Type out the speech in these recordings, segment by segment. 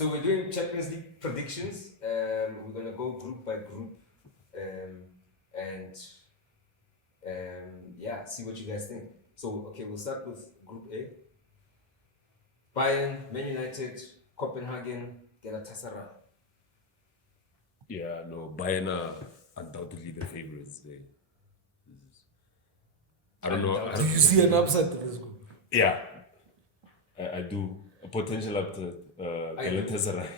so we're doing Champions League predictions. We're gonna go group by group, and see what you guys think. So okay, we'll start with Group A. Bayern, Man United, Copenhagen, Galatasaray. Yeah, no, Bayern are undoubtedly the favorites there. I don't know. Do you see an upset in this group? Yeah, I do. A potential upset. Galatasaray.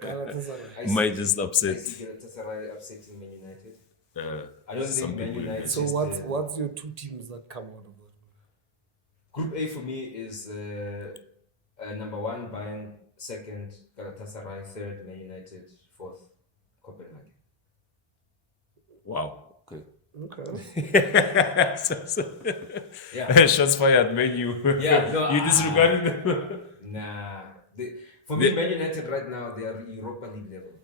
Galatasaray. Might just upset. I see Galatasaray upsetting Man United. I don't Some think Man people United. So what's your two teams that come out of that? Group A for me is number 1 Bayern, second Galatasaray, third Man United, fourth Copenhagen. Wow. Okay. Yeah. Shots fired, Man U. Yeah, no, You disregarding them? Nah. For me, Man United right now, they are Europa League level.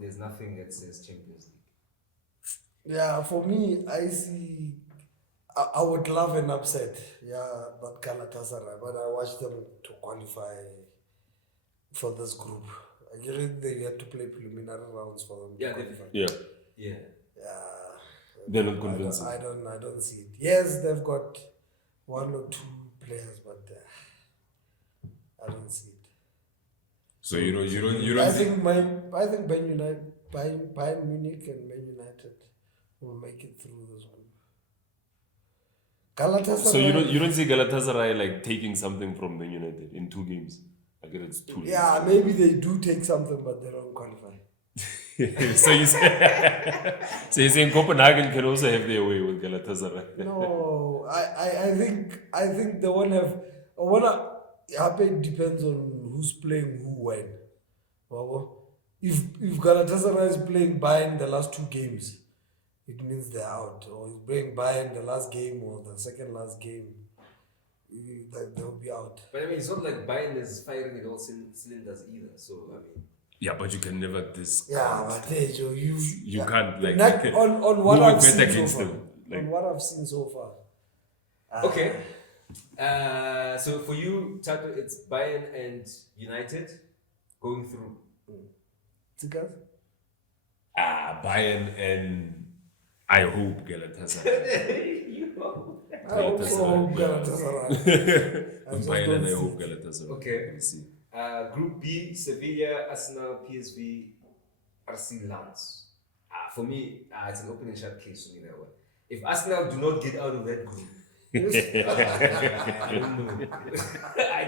There's nothing that says Champions League. Yeah, for me, I see. I would love an upset. Yeah, but Galatasaray. But I watched them to qualify for this group. I guess they had to play preliminary rounds for them. Yeah, to qualify. Yeah. Yeah. They're not convincing. I don't see it. Yes, they've got 1 or 2 players, but I don't see it. So you don't. I think Bayern United, Bayern Munich, and Man United will make it through this group. Galatasaray. So you don't see Galatasaray like taking something from Man United in 2 games. I guess it's 2. Yeah, maybe they do take something, but they don't qualify. So you're saying Copenhagen can also have their way with Galatasaray? No, I think they won't have. It depends on who's playing who when. If Galatasaray is playing Bayern the last 2 games, it means they're out. Or he's playing Bayern the last game or the second last game, they'll be out. But I mean, it's not like Bayern is firing at all cylinders either. So I mean. Yeah, but you can never discount. Yeah, but you can't like on what I've seen against so far. them. Like, on what I've seen so far. Okay. So for you, Tato, it's Bayern and United going through. Tikas? Bayern and I hope Galatasaray. I also hope Galatasaray. Bayern and I hope Galatasaray. Okay. Let's see. Group B, Sevilla, Arsenal, PSV, RC Lens. For me, it's an open and shut case for me that one. If Arsenal do not get out of that group, I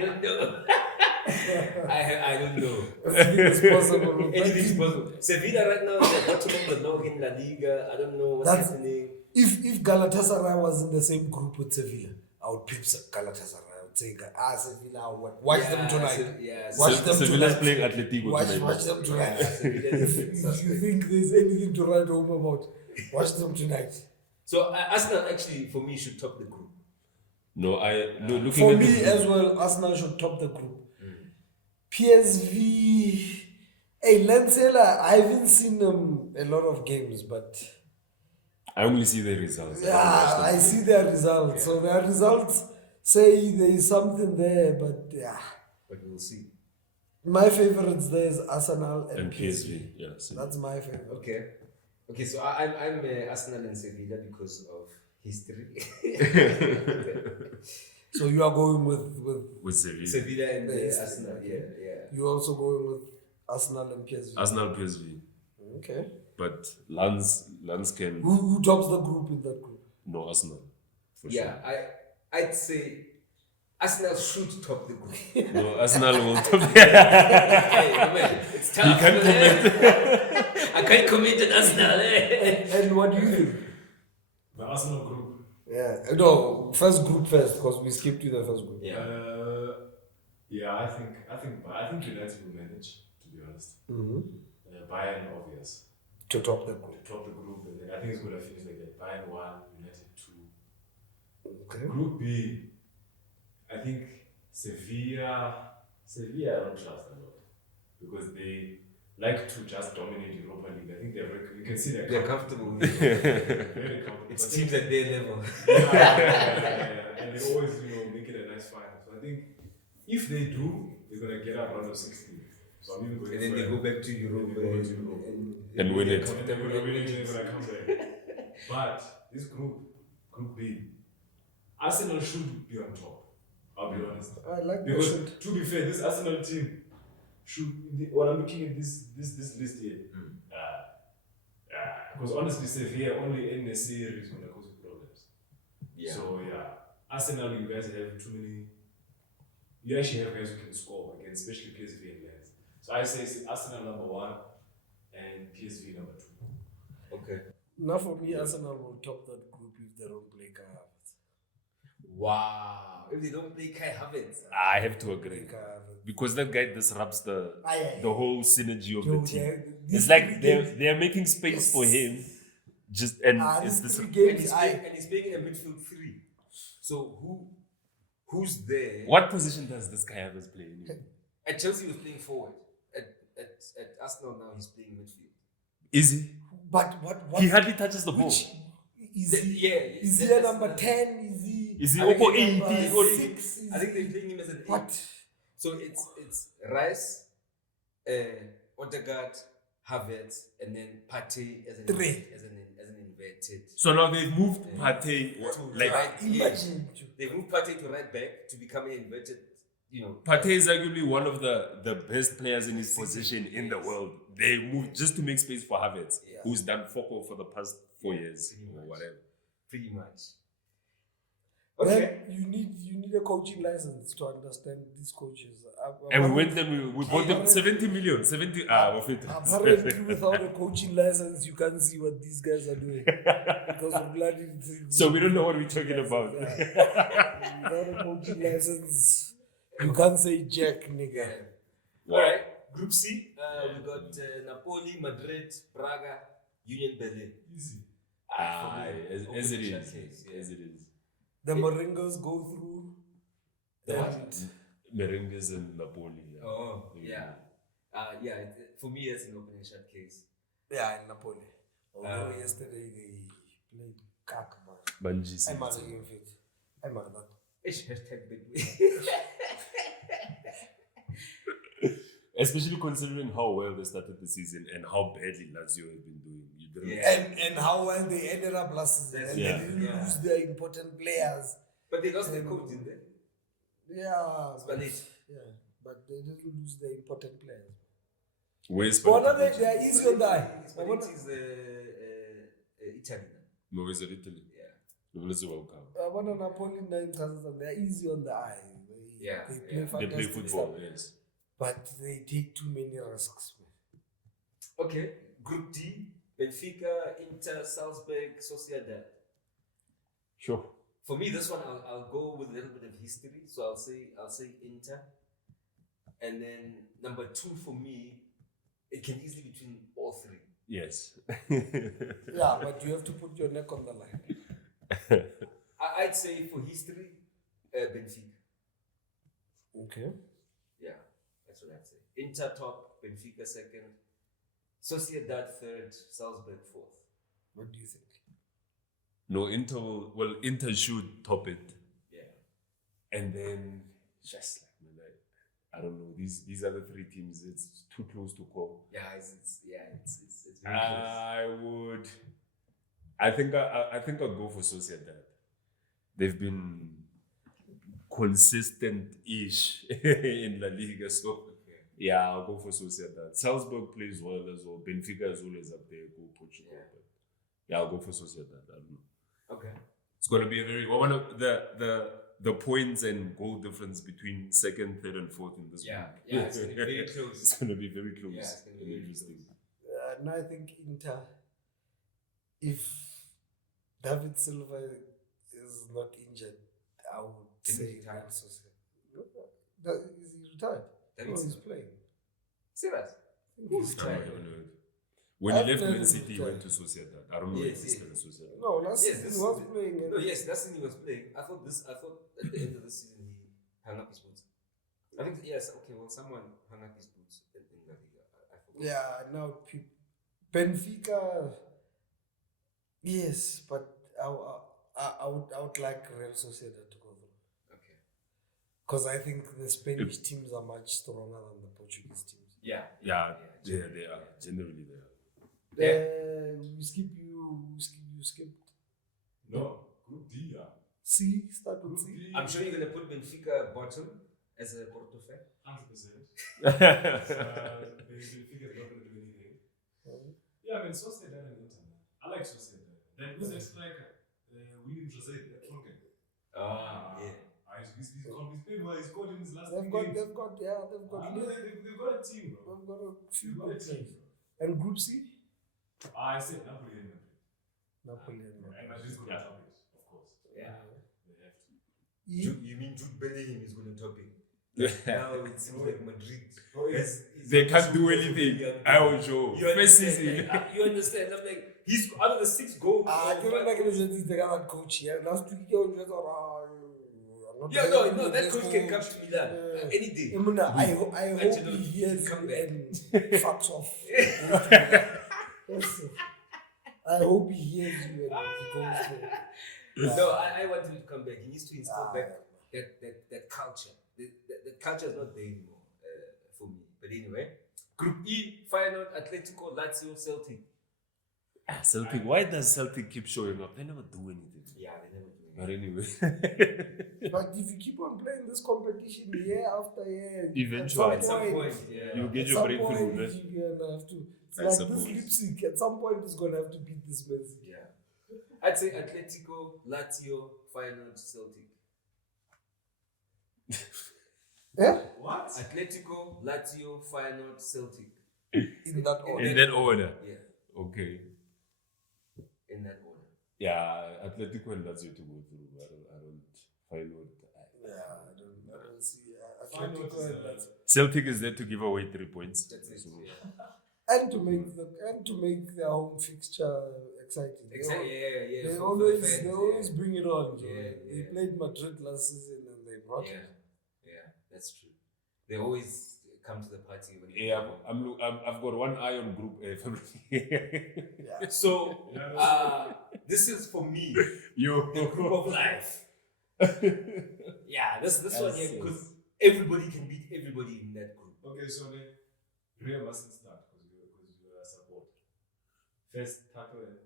don't know. I don't know. Anything's possible. Anything's possible. Sevilla right now is at bottom of the log in La Liga. I don't know what's happening. If Galatasaray was in the same group with Sevilla, I would pick Galatasaray. I would say, Sevilla, watch them tonight. Watch them Sevilla's tonight. playing Atletico Watch tonight. them tonight. Yeah, If you think there's anything to write home about, watch them tonight. So Arsenal actually, for me, should top the group. Looking For at me the as well, Arsenal should top the group. PSV, hey, Lancela, I haven't seen them a lot of games, but I only see the results. yeah, I see their results. Yeah. So their results say there is something there, but yeah. But we'll see. My favorites there is Arsenal and PSV. Yeah, same. That's my favorite. Okay. So I'm Arsenal and Sevilla because of history. So you are going with Sevilla. Sevilla and Arsenal. Yeah. You also going with Arsenal and PSV. Arsenal, PSV. Okay. But Lens can. Who tops the group in that group? No, Arsenal. For sure. I'd say Arsenal should top the group. No, Arsenal will top. It's tough. He can't commit. I can't commit to Arsenal. And what do you think? The Arsenal group. Yeah. No, first group first, because we skipped to the first group. I think United will manage, to be honest. Bayern obvious. To top the group. And then I think it's going to finish like that. Bayern 1, United 2. Okay. Group B, I think Sevilla I don't trust a lot because they like to just dominate Europa League. I think you can see they're comfortable. Very comfortable. It seems at their level. Yeah. And they always, make it a nice fight. So I think if they do, they're gonna get a round of 16. So I'm even going And then they go back to Europe And win it. And they're gonna win it, they're gonna come back. But this group B, Arsenal should be on top. I'll be honest. I like Because that. to be fair, this Arsenal team should. When I'm looking at this list here, because honestly, Sevilla only end the series when it goes with problems. Yeah. So Arsenal, you guys have too many. You actually have guys who can score against, especially PSV and Lens. So I say it's Arsenal number 1 and PSV number 2. Okay. Now for me, Arsenal will top that group if they don't play Kai Havertz. Wow. If they don't play Kai Havertz. I have to agree. Kai Havertz. Because that guy disrupts the whole synergy of Yo, the team. these It's like three games- they're making space for him. Just and it's these this. 3 And games, he's playing in a midfield 3. So who's there? What position does this guy Havertz play anyway? At Chelsea he was playing forward. At Arsenal now he's playing midfield. Is he? but what He hardly touches the ball. which is The- he? yeah, Is he that's- a number 10? Is he? Is he I think Oppo he's 80 number or 6? Is I think he- they're playing him as an 8. What? So it's Rice, Odegaard, Havertz, and then Partey as an 3. as an inverted. So now they've moved Partey To like right, Imagine. they moved Partey to right back to become an inverted. Partey is arguably one of the best players in his position in the world. They moved just to make space for Havertz, Yeah. who's done football for the past 4 years Pretty or much. whatever. Pretty much. Then Okay. you need a coaching license to understand these coaches. And we went and we bought them 70 million. 70 of it. Apparently, without a coaching license, you can't see what these guys are doing. Because of bloody. So we don't know what we're talking about. Without a coaching license, you can't say jack, nigga. All right. Group C. We got Napoli, Madrid, Braga, Union Berlin. Easy. As it is. Case, yeah. As it is. The Moringos go through. And Merengues and Napoli. Yeah. Oh, yeah. For me, it's an opening shot case. yeah, in Napoli. Although yesterday they played cack, man. Banji I'm said. arguing fit. I'm arguing that. It's hashtag big Especially considering how well they started the season and how badly Lazio have been doing. You didn't Yeah. And how well they ended up last season. And Yeah. they didn't Yeah. lose their important players. But they lost their coach, didn't they? Yeah. Spalletti. Yeah. But they didn't lose their important players. Where's But Spalletti? they are easy on the eye. Spalletti is Italy. No, is it Italy? Yeah. Let's welcome. One of Napoli and they're easy on the eye. Yeah, They yeah. play They play fantastic football, stuff, yes. but they take too many risks. Okay. Group D. Benfica, Inter, Salzburg, Sociedad. Sure. For me, this one I'll go with a little bit of history. So I'll say Inter, and then number 2 for me, it can easily be between all 3. Yes. Yeah, but you have to put your neck on the line. I'd say for history, Benfica. Okay. Yeah, that's what I'd say. Inter top, Benfica second, Sociedad third, Salzburg fourth. What do you think? No, Inter should top it. Yeah. And then just like, man, I don't know, these other 3 teams, it's too close to call. Yeah, it's very close. I think I'll go for Sociedad. They've been consistent-ish in La Liga, so yeah, I'll go for Sociedad. Salzburg plays well as well. Benfica is always up there. Go Portugal, but yeah, I'll go for Sociedad. I don't know. Okay. It's gonna be a very one of the points and goal difference between second, third, and fourth in this Yeah, one. yeah, it's gonna be very close. It's gonna be very close. Yeah, it's gonna be and very interesting. And I think Inter, if David Silva is not injured, I would Didn't say he retire? Real Sociedad. Is he retired? David No, he's Silva. playing. Serious? He's I Right. don't know. When I've he left played Man with City, he Inter. went to Sociedad. I don't know Yes, if he's yes. still in Sociedad. No, last Yes, season this- he was playing. No, yes, that's when he was playing. I thought at the end of the season he hung up his boots. I think yes. Okay, well, someone hung up his boots in La Liga. I forgot. Yeah, now Benfica. Yes, but I would like Real Sociedad to go through. Okay. Because I think the Spanish teams are much stronger than the Portuguese teams. Yeah. They are. Generally, they are. We skipped. No, Group D, yeah. C, start with Group C. D. I'm sure you're gonna put Benfica bottom as a Porto fan. 100%. Benfica's not going to do anything. Yeah, I mean, Sociedad and Inter, man. I like Sociedad. Then who's that striker? William Jose, that Tronken. Yeah. He's played well. He scored in his last They've game. got They've got a team, bro. They've got a few They've got a good team. players. And Group C? I said Napoli and Madrid. Napoli and And Madrid's going to top it, of course. Yeah. They have to. You mean Jude Bellingham is gonna top it? Now it seems like Madrid. They can't do anything. I will show. You First understand? season. You understand? I'm like, he's out of the 6 goals. I don't like the guy that coach here. Last week, he was just no, that coach can come to Milan any day. I hope Actually, he hears come you back. and fucks off. Yes, sir. I hope he hears you and he goes there. No, I want him to come back. He needs to instill back that culture. The culture is not there anymore for me. But anyway, Group E, Feyenoord, Atletico, Lazio, Celtic. Celtic. Why does Celtic keep showing up? They never do anything. Yeah, they never do it. But anyway, But if you keep on playing this competition year after year, Eventually. At some point, yeah. you get at your some breakthrough. point, Right? you're gonna have to. It's I like suppose. this Leipzig. At some point, is gonna have to beat this Man City. Yeah. I'd say Atletico, Lazio, Feyenoord, Celtic. Yeah, What? Atletico, Lazio, Feyenoord, Celtic. in that order. In that order. Yeah, Okay. in that order. Yeah, Atletico and Lazio to go through. I don't find what. Yeah, I don't see. Feyenoord Atletico is, and that's Celtic is there to give away 3 points. That's it. So, Yeah. and to make their home fixture exciting. Exactly. Yeah. They for always the fans, they always bring it on. Joe. Yeah, They yeah. played Madrid last season and they brought Yeah, it. yeah, that's true. They always come to the party when yeah, I've got one eye on Group A. Yeah. So Yeah, this is for me Yo. the group of life. Yeah, this one here Yes, because everybody can beat everybody in that group. okay, so then Real mustn't start because you are support. First, Taco and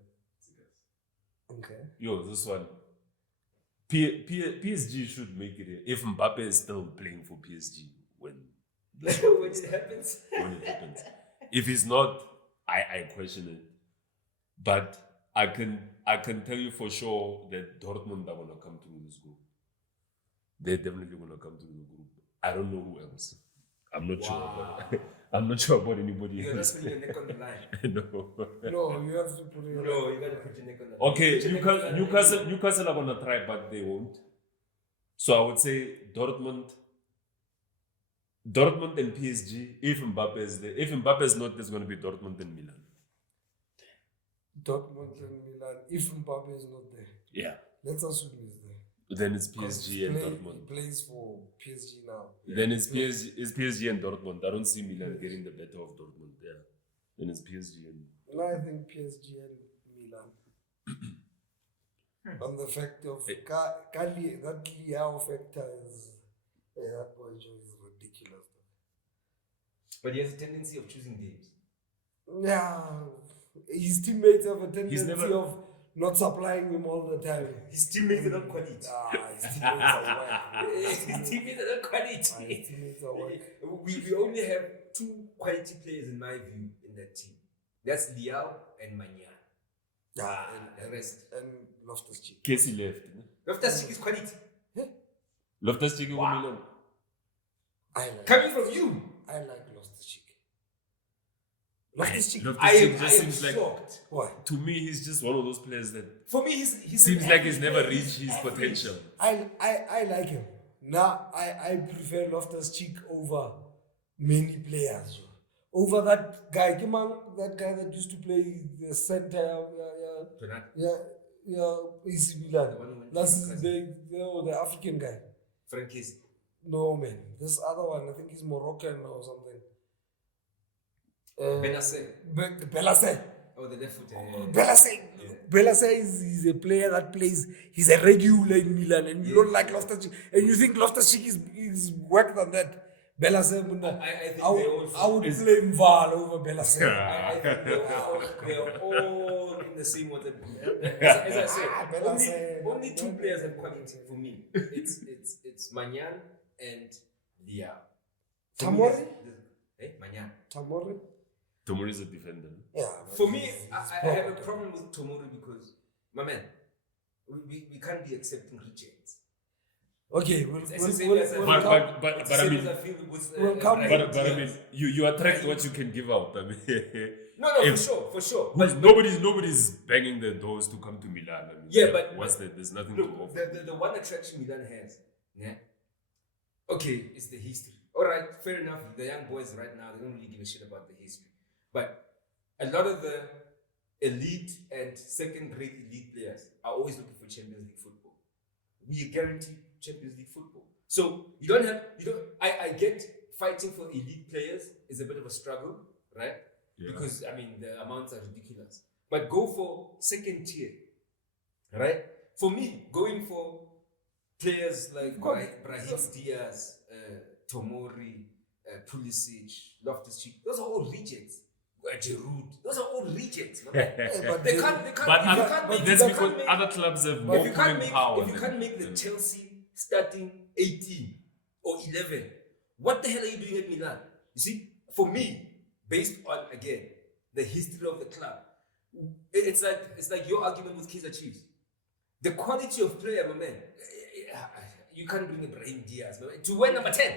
Tigas. Okay. Yo, this one. PSG should make it here. If Mbappe is still playing for PSG when When it happens. when it happens. If he's not, I question it. But I can tell you for sure that Dortmund are gonna come through this group. They're definitely gonna come through the group. I don't know who else. I'm not sure about I'm not sure about anybody You're not else. putting your neck on the line. No. No, you have to put it. No, you gotta put your neck on the line. Okay, Put your neck on the line. Newcastle are gonna try, but they won't. So I would say Dortmund and PSG. If Mbappe is there, if Mbappe is not, there's gonna be Dortmund and Milan. Dortmund and Milan. If Mbappe is not there, Yeah. let's assume he's there. Then it's 'Cause PSG and he Dortmund. plays for PSG now. Then it's PSG and Dortmund. I don't see Milan getting the better of Dortmund. Yeah. Then it's PSG and And I think PSG and Milan. On the fact of Kali, that Liao factor is that boy Joe is ridiculous. But he has a tendency of choosing games. Yeah, his teammates have a tendency never- of not supplying him all the time. His teammates are not quality. His teammates are whack. His teammates are not quality. His teammates are whack. We only have 2 quality players in my view in that team. That's Liao and Manya. The rest. And Loftus-Cheek. Casey left. Loftus-Cheek is quality. Loftus-Cheek will Wow. Milan. I like Coming from you, I like Loftus-Cheek. Loftus-Cheek. I Loftus-Cheek am just seems like, shocked. Why? to me, he's just one of those players that For me, he's seems an like he's average never player. reached his Average. potential. I like him. Now I prefer Loftus-Cheek over many players. Over that guy, that guy that used to play the center, AC Milan. The one who went That's to the African guy. Frankie's. No man, this other one, I think he's Moroccan or something. Benacer. Belasé. Oh, the left foot. Bella says he's a player that plays, he's a regular in Milan, and you don't like Loftus-Cheek, and you think Loftus-Cheek is worse than that. Bella said, I think I would play Mval over Bella said. I think they're all in the same water. As I said, only two players have quality for me. It's Manyan and Lia. Tamori? Manyan. Tamori? Tomori is a defender. Yeah. For me, I have a problem with Tomori because, my man, we can't be accepting rejects. Okay, But I mean, we'll come but I mean, you attract what you can give out. I mean, No, for sure. But nobody's banging the doors to come to Milan. I mean, yeah, but there's nothing look, to offer. the one attraction Milan has, yeah. Okay, it's the history. All right, fair enough. The young boys right now, they don't really give a shit about the history. But a lot of the elite and second-grade elite players are always looking for Champions League football. We guarantee Champions League football. So I get fighting for elite players is a bit of a struggle, right? Yeah. Because I mean the amounts are ridiculous. But go for second tier, right? For me, going for players like Brahim Diaz, Tomori, Pulisic, Loftus-Cheek, those are all rejects. Giroud, those are all rejects. No? but They can't. That's because other clubs have more If you can't make, power. if you can't make the Chelsea starting 18 or 11, what the hell are you doing at Milan? You see, for me, based on again the history of the club, it's like your argument with Kaizer Chiefs. The quality of player, my man, you can't bring Ibrahim Diaz to wear number 10.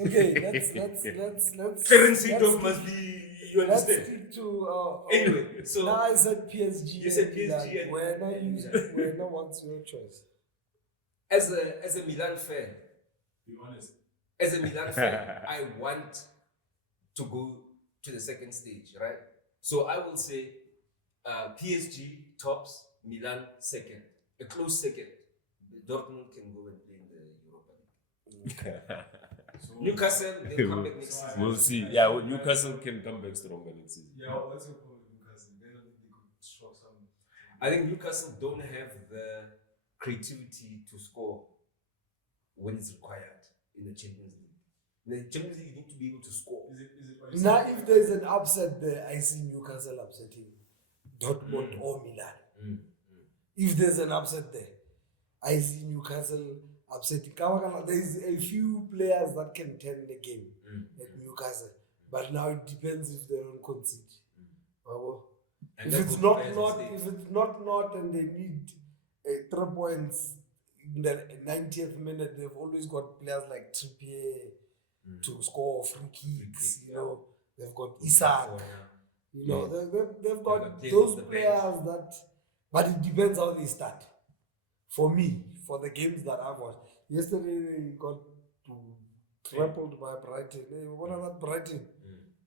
Okay, let's Clarence Seedorf must be. You Let's understand? stick to Anyway, so now I said PSG. You said PSG and where what's your choice? as a Milan fan, Be honest. as a Milan fan, I want to go to the second stage, right? So I will say PSG tops, Milan second, a close second. Dortmund can go and play in the Europa League. So, Newcastle, they'll come back next season. We'll see. Yeah, well, Newcastle can come back stronger next season. yeah, what's your point with Newcastle? They don't think they could shock some. I think Newcastle don't have the creativity to score when it's required in the Champions League. In the Champions League, you need to be able to score. Is it Now, if there's an upset there, I see Newcastle upsetting Dortmund or Milan. If there's an upset there, I see Newcastle upsetting. There's a few players that can turn the game at Newcastle, but now it depends if they don't concede. And If that's it's what not, players if it's not, and they need 3 points in the 90th minute, they've always got players like Trippier to score free kicks. You know, they've got Isak. You know, they've got those players that, but it depends how they start. For me, for the games that I've watched, yesterday they got trampled by Brighton. What are that Brighton?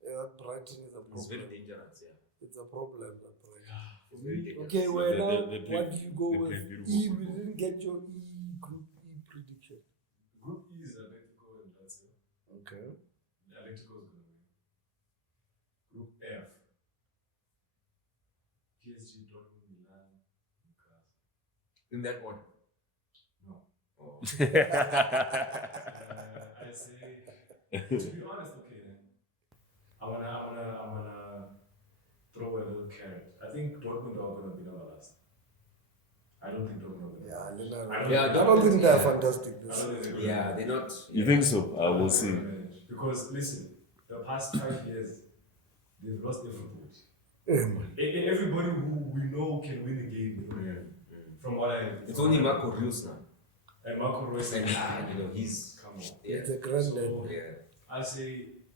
That Brighton is a problem. It's very dangerous, yeah. It's a problem. That Brighton. It's very dangerous. Okay, well now, they play- what do you go they with? play beautiful E, we football. didn't get your Group E prediction. Group E is Atletico and Lazio. Okay. Atletico is going to win. Group F. PSG, Dortmund, Milan, Newcastle. In that order. No. Oh. I say, to be honest, okay then. I'm gonna throw a little carrot. I think Dortmund are gonna be number last. I don't think Dortmund are gonna manage. I don't think they're fantastic this I don't year. think they're Yeah, gonna they're not. You think so? We'll manage. see. Because listen, the past 5 years, they've lost everybody. Everybody who we know can win a game, they don't have. From what I It's only Marco Reus now. and Marco Reus And he's come on. yeah. It's a granddad. So, Yeah.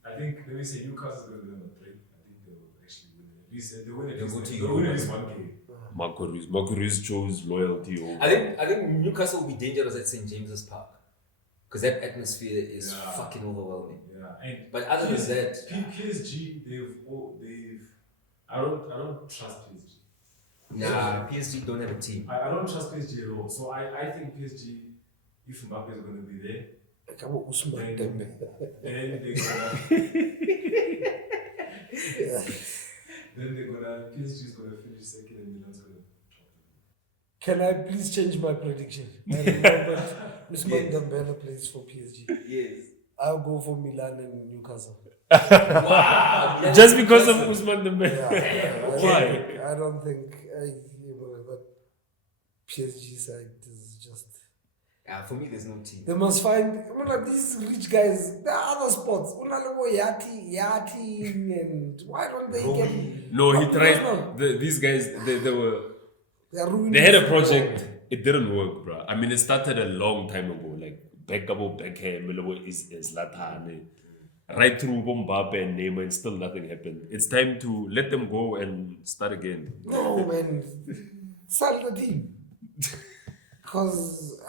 I think let me say Newcastle is going to be number 3. I think they will actually win. At least they win at They'll least go to they'll win at Europa. least one game. Marco Reus chose loyalty over. I think Newcastle will be dangerous at St. James's Park because that atmosphere is Yeah. fucking overwhelming. Yeah, and But other than that, PSG, they've I don't trust PSG. nah, PSG don't have a team. I don't trust PSG at all. So I think PSG, if Mbappe is going to be there, Come on, Usman then Dembele. they're gonna PSG is gonna finish second and Milan's going to top. Can I please change my prediction? I remember Usman Yes. Dembele plays for PSG. Yes. I'll go for Milan and Newcastle. Wow. Yeah, Just because of Newcastle. Usman Dembele. Yeah, Why? I don't think that PSG side is just. For me, there's no team. They must find these rich guys. There are other sports. Unalebo yachting, and why don't they get? No, he No, tried. no. These guys, they were. They're ruining. They had a football. project. It didn't work, bro. I mean, it started a long time ago. Like Beckham, is Zlatan, right through Mbappe and Neymar, and still nothing happened. It's time to let them go and start again. No, man. Sell the team. Because.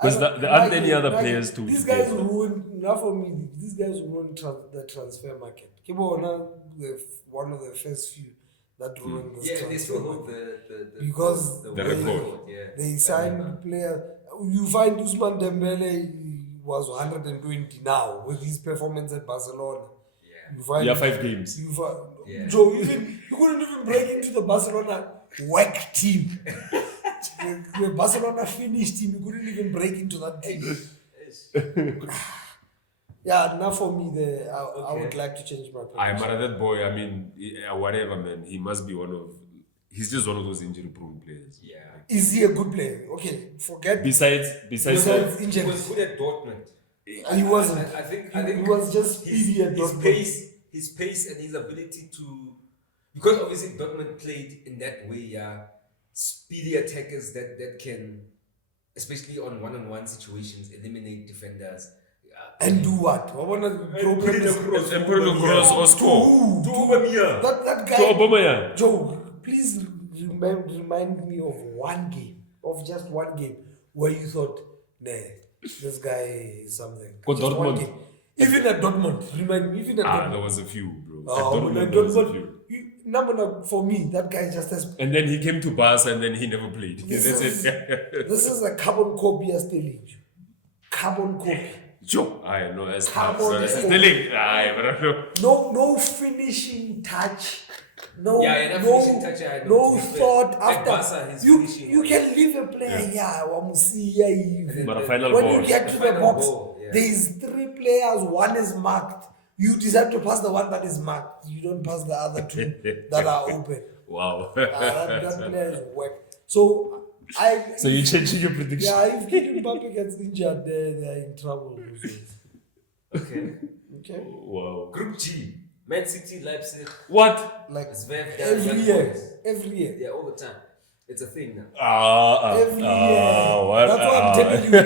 Because there aren't any other players to. These to guys play for. ruined. Not for me. These guys ruined the transfer market. Kibona, one of the first few that ruined this Yeah, they transfer still hold market. the Because the record. Yeah. They signed players. You find Usman Dembele was 120 now with his performance at Barcelona. Yeah. You find 5 games. You find, Yeah. Joe, you couldn't even break into the Barcelona whack team. The Barcelona finished team, you couldn't even break into that team. Yeah, now for me, I would like to change my I prediction. but that boy, I mean, whatever, man. He must be he's just one of those injury-prone players. Yeah. Is he a good player? Okay, forget. Besides Besides He was injuries. good at Dortmund. He wasn't. I think He was just speedy at his Dortmund. pace and his ability to, because obviously Dortmund played in that way, yeah, speedy attackers that can, especially on one-on-one situations, eliminate defenders. And do what? I want to Put it across. and put it across or score. To Aubameyang. That To guy. Aubameyang. Joe, please remind me of one game, of just one game, where you thought, nah, this guy is something. Go Just one Dortmund. game. Even at Dortmund, remind me, even at There Dortmund. was a few, bro. At Oh, Dortmund, when at there was a Dortmund, few. number for me, that guy just has. And then he came to Barca and then he never played. This That's is, it. this is a carbon copy of Sterling. Carbon copy. Joe, I know that's Come tough. So on, that's man. Sterling. Aye, but I know. No finishing touch. No, Yeah, that no, finishing touch, I know. no To be fair, thought at after. Barca, his You finishing can leave a player, yeah, wamusiya hivi. But a final When ball. you get to the Final box, ball, yeah. there is 3 players, one is marked. You decide to pass the one that is marked. You don't pass the other 2 that are open. Wow. That player is whack. So So you're changing your prediction? yeah, if Kylian Mbappe gets injured, they're in trouble. Okay. Okay, Wow. Group G. Man City, Leipzig, What? like Zverev, every Young year, Boys. every year. Yeah, all the time. It's a thing now. Every year. What? That's what I'm telling you.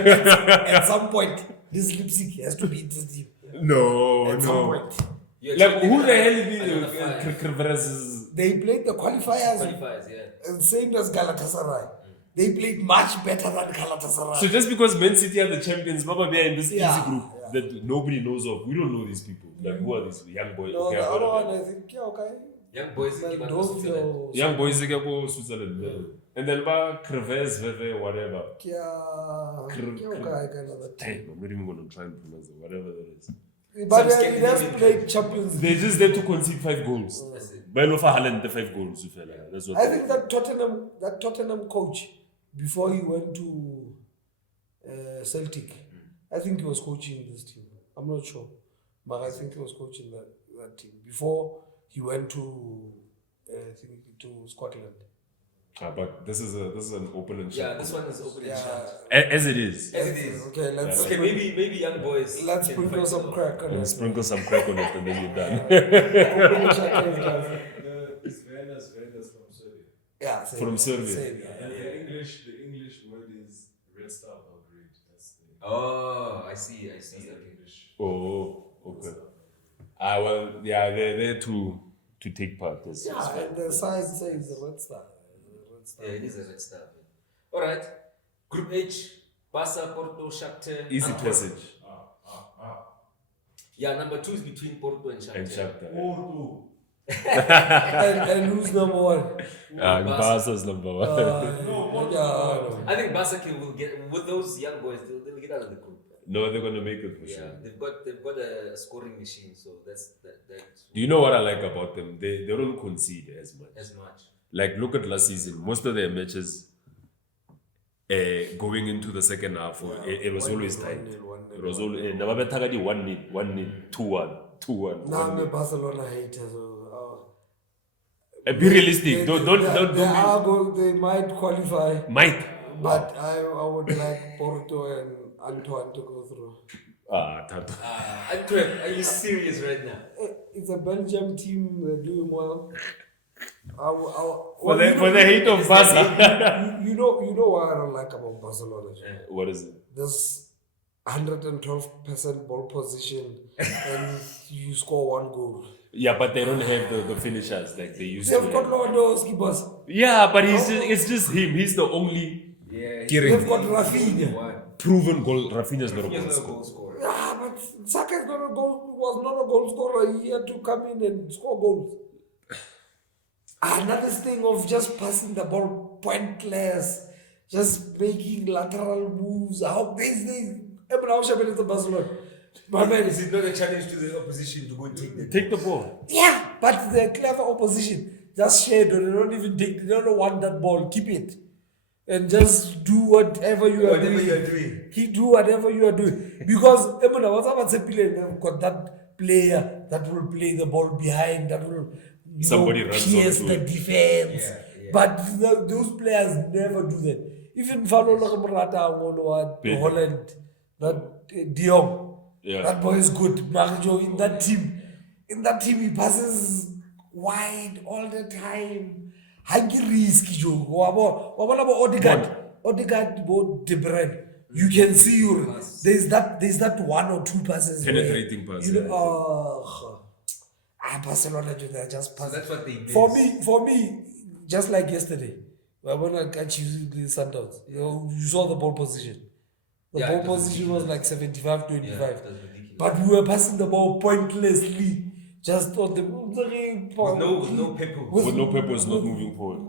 At some point, this lipstick has to be in this team. No, At some no. point. You're Like, talking who the about hell another five. is Krivres? They played the qualifiers, Qualifiers, yeah. same as Galatasaray. They played much better than Galatasaray. So just because Man City are the champions, Baba, they are in this Yeah, easy group yeah. that nobody knows of. We don't know these people. Like, who are these young boys? no, Okay, the other whatever. one, I think, yeah, okay. Young Boys, give us Switzerland. Maldovia. Young boys, they go Switzerland. And then ba Krivres, Veve, whatever. Yeah, okay, I kind of that. Damn, I'm not even going to try and pronounce it, whatever that is. But Some he has Scandinavian played Champions They League. just there to concede 5 goals. That's it. By no for Haaland, the 5 goals. You feel like. That's what I think that Tottenham coach, before he went to Celtic, I think he was coaching this team. I'm not sure, but I think he was coaching that team before he went to Scotland. But this is an open and shut. Yeah, this one is open and Yeah. shut. As it is. As it is. Okay, let's Okay, maybe Young Boys. let's can sprinkle fight some it off. crack on And it. sprinkle some crack on it and then you're done. Open and shut those guys. It's Venus from Serbia. Yeah, same. From Serbia. Same, yeah. And the English word is Red Star Belgrade. That's the Oh, I see. that's the Okay. English. Oh, okay. Well, yeah, they're there to take part. That's Yeah, fine. and the side says the Red Star. Yeah, it is a red star. All right. Group H, Barca, Porto, Shakhtar. Easy Antwerp. passage. Yeah, number 2 is between Porto and Shakhtar. And Shakhtar. And who's number 1? Barca's number 1. Yeah, I think Barca will get, with those young boys, they'll get out of the group. No, they're gonna make it for Yeah, sure. they've got a scoring machine, so that's Do you know what I like about them? They don't concede as much. as much. Like look at last season. Most of their matches, going into the second half, it was always tight. It was always 1-0, 1-0, 2-1, 2-1. Now I'm a Barcelona hater, so Be realistic. Don't they might qualify, might. but I would like Porto and Antoine to go through. Tato. Antwerp, are you serious right now? It's a Belgium team, they're doing well. For the hate of Barca. You know what I don't like about Barcelona? What is it? There's 112% ball position and you score 1 goal. Yeah, but they don't have the finishers like they used They've to. got Lewandowski, boss. Yeah, but it's just him. He's the only They've got Rafinha. proven goal. Rafinha's not a He's goal not a scorer. goal scorer. Yeah, but Saka was not a goal scorer. He had to come in and score goals. Another thing of just passing the ball pointless, just making lateral moves. How these days, it's Barcelona. But man, Is it not a challenge to the opposition to go and take the Take the ball. yeah, but the clever opposition just share it. They don't even take. They don't want that ball. Keep it, and just do whatever you are doing. Do whatever you are doing because what's about they've got that player that will play the ball behind, that will Somebody runs pierce onto the it. defense. Yeah. But those players never do that. Even Fano Morata on Pedro. Holland, that De Jong. Yeah. That boy is good. Marjo in that team he passes wide all the time. Hangi risky jo. Odegaard both De Bruyne. You can see there's that 1 or 2 passes. Penetrating pass, You know, Barcelona they're just So passing. that's what they miss. For me, just like yesterday, when I catch you the Sundowns, you saw the ball position. The Yeah, ball it was position was like 75-25. Yeah, it was ridiculous. But we were passing the ball pointlessly. Just on the With no purpose. With no purpose, not moving forward.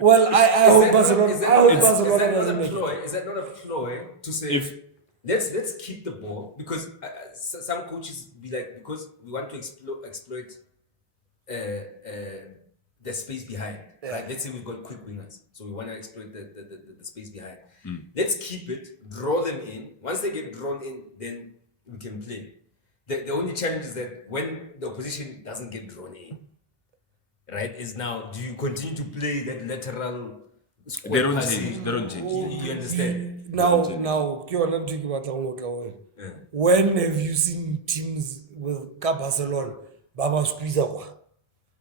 Well, I hope Barcelona. Is Doesn't make it. is that not a ploy to say If let's keep the ball because some coaches be like because we want to exploit the space behind. Right? Let's say we've got quick wingers, so we want to exploit the space behind. Let's keep it, draw them in. Once they get drawn in, then we can play. The only challenge is that when the opposition doesn't get drawn in, right, is now do you continue to play that lateral squad they don't passing? change, they don't change. You understand? Now, I'm talking about when have you seen teams with Barcelona, Baba squeeze up,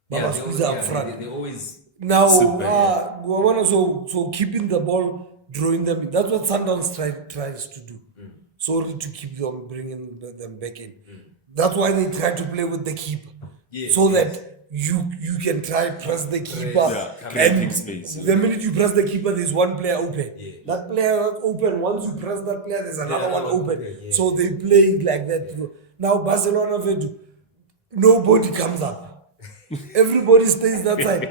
Baba squeeze up front? They always Now, Sit back, so keeping the ball, drawing them in. That's what Sundowns tries to do. Sorry to keep them, bringing them back in. That's why they try to play with the keeper, so that you can try press the keeper. Yeah, creating and space. the minute you press the keeper, there's one player open. That player that's open. Once you press that player, there's another one open. So they play it like that. Now Barcelona, nobody comes up. Everybody stays that side.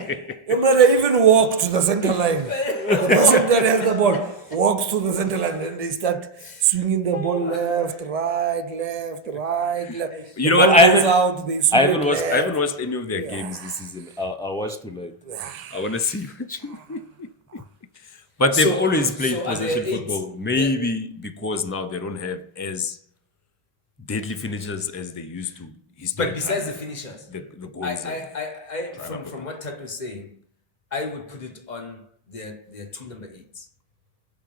They even walk to the center line. The person that has the ball walks to the center line and they start swinging the ball left, right. You know The what? ball goes out, they swing I haven't left. watched any of their games this season. I'll watch tonight. I want to see what you. But they've always played so are possession there football. Maybe because now they don't have as deadly finishers as they used to. But besides the finishers, the goals. from what Tato is saying, I would put it on their 2 number 8s.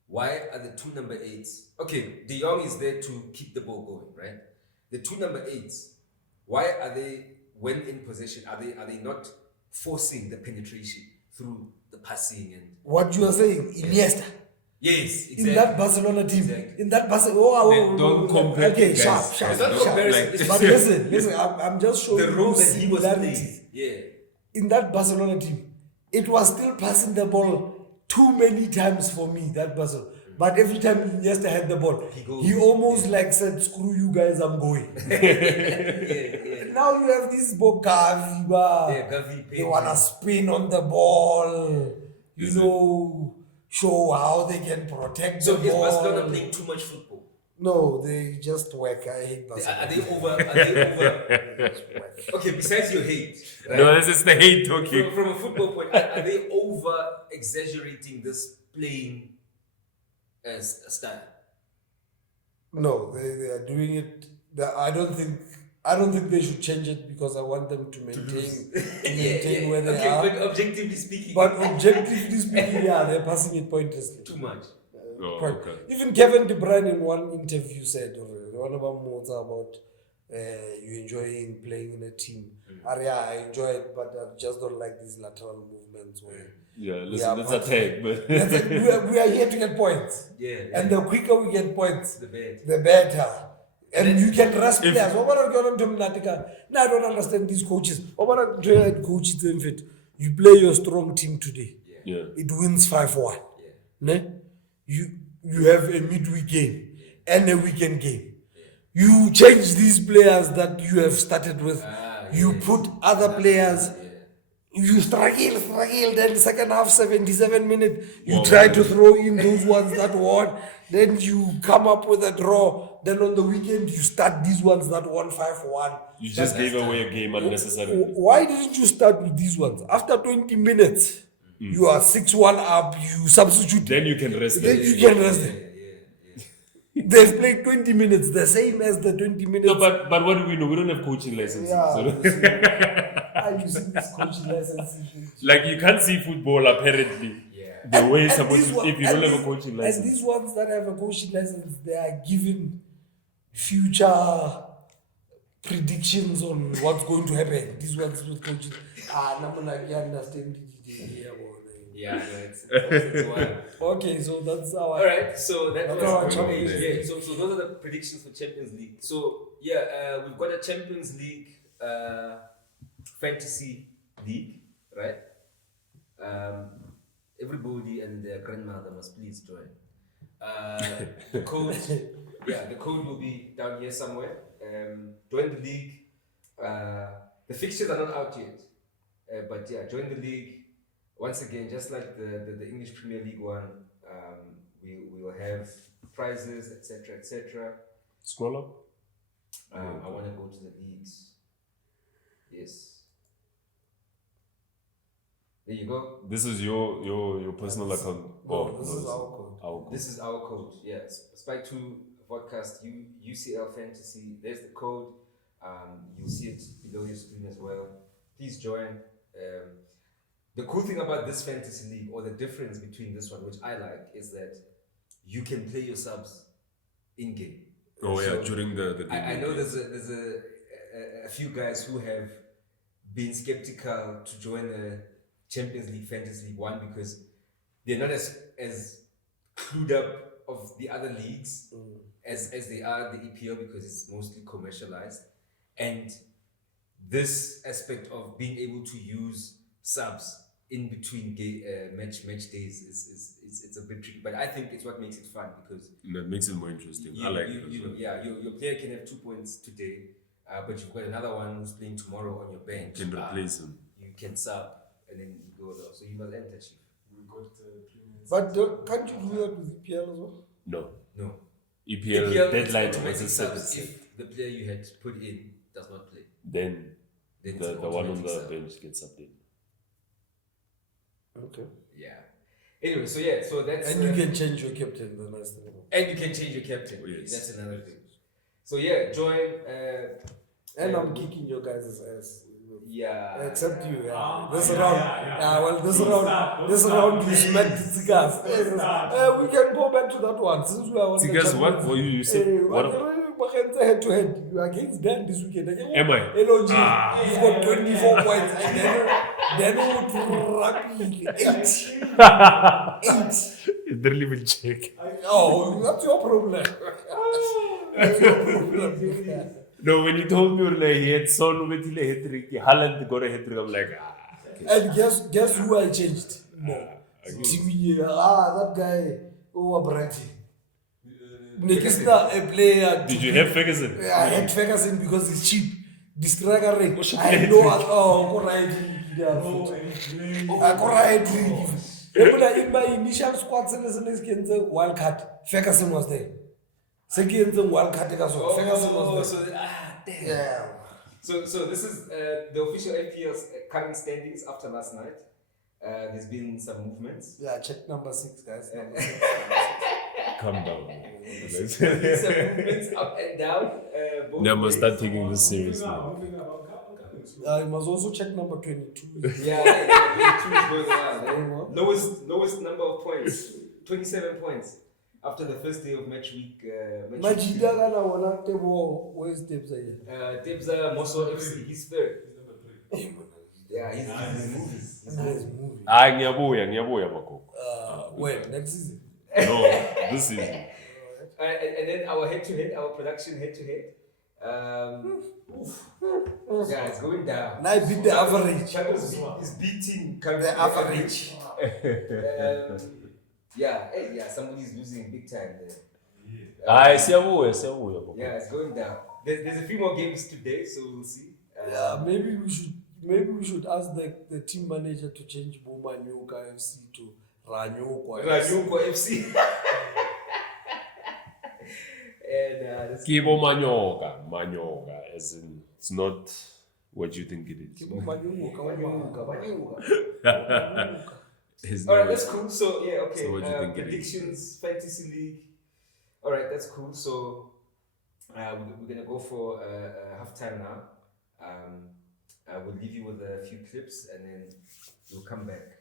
Why are the 2 number 8s? Okay, De Jong is there to keep the ball going, right? The 2 number 8s, why are they, when in possession, are they not forcing the penetration through the passing and What you are saying, Iniesta. yes, exactly. In that Barcelona team, Exactly. in that Barcelona, Don't compare, Okay, guys. sharp. It's not comparison, Like- it's But listen, I'm just showing the you role the that he was similarities. playing. Yeah. In that Barcelona team, it was still passing the ball too many times for me, that Barcelona. But every time Iniesta had the ball, goes. he almost like said, screw you guys, I'm going. Now you have this Gavi, Yeah, Gavi, they want to spin on the ball, show how they can protect So the is ball. Barcelona playing too much football? No, they just work. I hate Are Barcelona. they over? Are they over? They just work. Okay, besides your hate, right? No, this is the hate talking. From a football point, are they over exaggerating this playing as a style? No, they are doing it. I don't think they should change it because I want them to maintain where they are. But objectively speaking, But objectively speaking, yeah, they're passing it pointlessly. too much. Okay. Even Kevin De Bruyne in one interview said, one about Mota about you enjoying playing in a team. Yeah, I enjoy it, but I just don't like these lateral movements. Yeah, listen, let's attack. But we are here to get points. Yeah. And the quicker we get points, The bad. the better. And you can rest players. Now I don't understand these coaches. Coaches, you play your strong team today. yeah. It wins 5-1. Yeah. Ne? You have a midweek game and a weekend game. You change these players that you have started with. You put other players. You struggle, then second half, 77 minutes, you try to throw in those ones that won, then you come up with a draw, then on the weekend you start these ones that won 5-1. You just gave away a game unnecessarily. Why didn't you start with these ones? After 20 minutes, you are 6-1 up, you substitute. Then you can rest Then them. you can rest them. They've played 20 minutes, the same as the 20 minutes. No, but what do we know? We don't have coaching licenses. I'm using this coaching license. Like you can't see football apparently. Yeah. The way it's And supposed these to one- if you don't and have a these- coaching And license. these ones that have a coaching license, they are given future predictions on what's going to happen. These ones with coaching. I understand. Yeah, no, it's wild. Okay, so that's our. All right, so that That's was our Group Champions A. League. Yeah, so those are the predictions for Champions League. So yeah, we've got a Champions League fantasy league, right? Everybody and their grandmother must please join. The code, the code will be down here somewhere. Join the league. The fixtures are not out yet, but yeah, join the league. Once again, just like the English Premier League one, we will have prizes, etc., etc. Scroll up. I want to go to the leagues. Yes. There you go. This is your personal account. No, this is our code. Our code. This is our code. Yes. Spy2 Vodcast, UCL Fantasy. There's the code. You'll see it below your screen as well. Please join. The cool thing about this fantasy league, or the difference between this one, which I like, is that you can play your subs in game. Oh yeah, So, during the I know there's a few guys who have been skeptical to join the Champions League Fantasy League 1 because they're not as clued up of the other leagues as they are the EPL because it's mostly commercialized. And this aspect of being able to use subs in between match days it's a bit tricky, but I think it's what makes it fun because that makes it more interesting. I like it. your player can have 2 points today, but you've got another one who's playing tomorrow on your bench. You can replace him. You can sub and then you go there. So you must enter, chief. We got 3 minutes. But can't you do that with EPL as well? No. No. EPL is deadline automatic was subs set. if the player you had put in does not play. Then Then the it's an one on automatic the sub. bench gets updated. Okay. Yeah. Anyway, so that's And you can change your captain the nice thing. and you can change your captain. Oh, yes. That's another thing. So yeah, join. And I'm kicking your guys' ass. Yeah. Except you, yeah. This yeah, round, yeah. well, this Don't round, start, this don't round start. you smacked Tsigas. We can go back to that one since we are on the Tsigas, what Champions for you? You League. said what? Head to head. You are against Dan this weekend. Am I? LOG, you've got 24 points. And then rugby 8. 8. They will check. Oh, that's your problem. That's your problem. No, when you told me like, he had Son with a hat-trick, Haaland got a hat-trick, I'm like, And guess who I changed? No. Timmy, that guy, Brighton. Nekisna, a player. Did you have Ferguson? Yeah, I had Ferguson because he's cheap. Distracker rate. What's your I play know. trick? Oh, go right. No, and he played. Go right. Remember in my initial squad selection, wild card, Ferguson was there. Second wild card, Ferguson was there. Damn. Yeah. So this is the official FPL's current standings after last night. There's been some movements. Yeah, check number 6, guys. Number 6. Calm down. There's some movements up and down. Now must start taking this Moving seriously. up, moving up. I'm coming. You must also check number 22. Yeah, two is going around. Lowest number of points, 27 points after the first day of match week. Majida kana wona tebo where's Debs here? Debza Moso FC, he's third. He's number 3. Yeah, he's moving. Nice movie. Ngiyabuya makoko. When next season? No, this is And then our head-to-head, our production head-to-head. Yeah, it's going down. Now I beat the average. He's beating The average. Yeah, somebody's losing big time there. siyabuya. Yeah, it's going down. There's a few more games today, so we'll see. Yeah, maybe we should ask the team manager to change Bomanyuka FC to Ranyoko FC. Ranyuko FC. And Kibo manyoka, as in it's not what you think it is. It's all right, not- that's cool. So yeah, okay. So what do you think it is? Predictions, fantasy league. All right, that's cool. So we're gonna go for halftime now. We'll leave you with a few clips and then we'll come back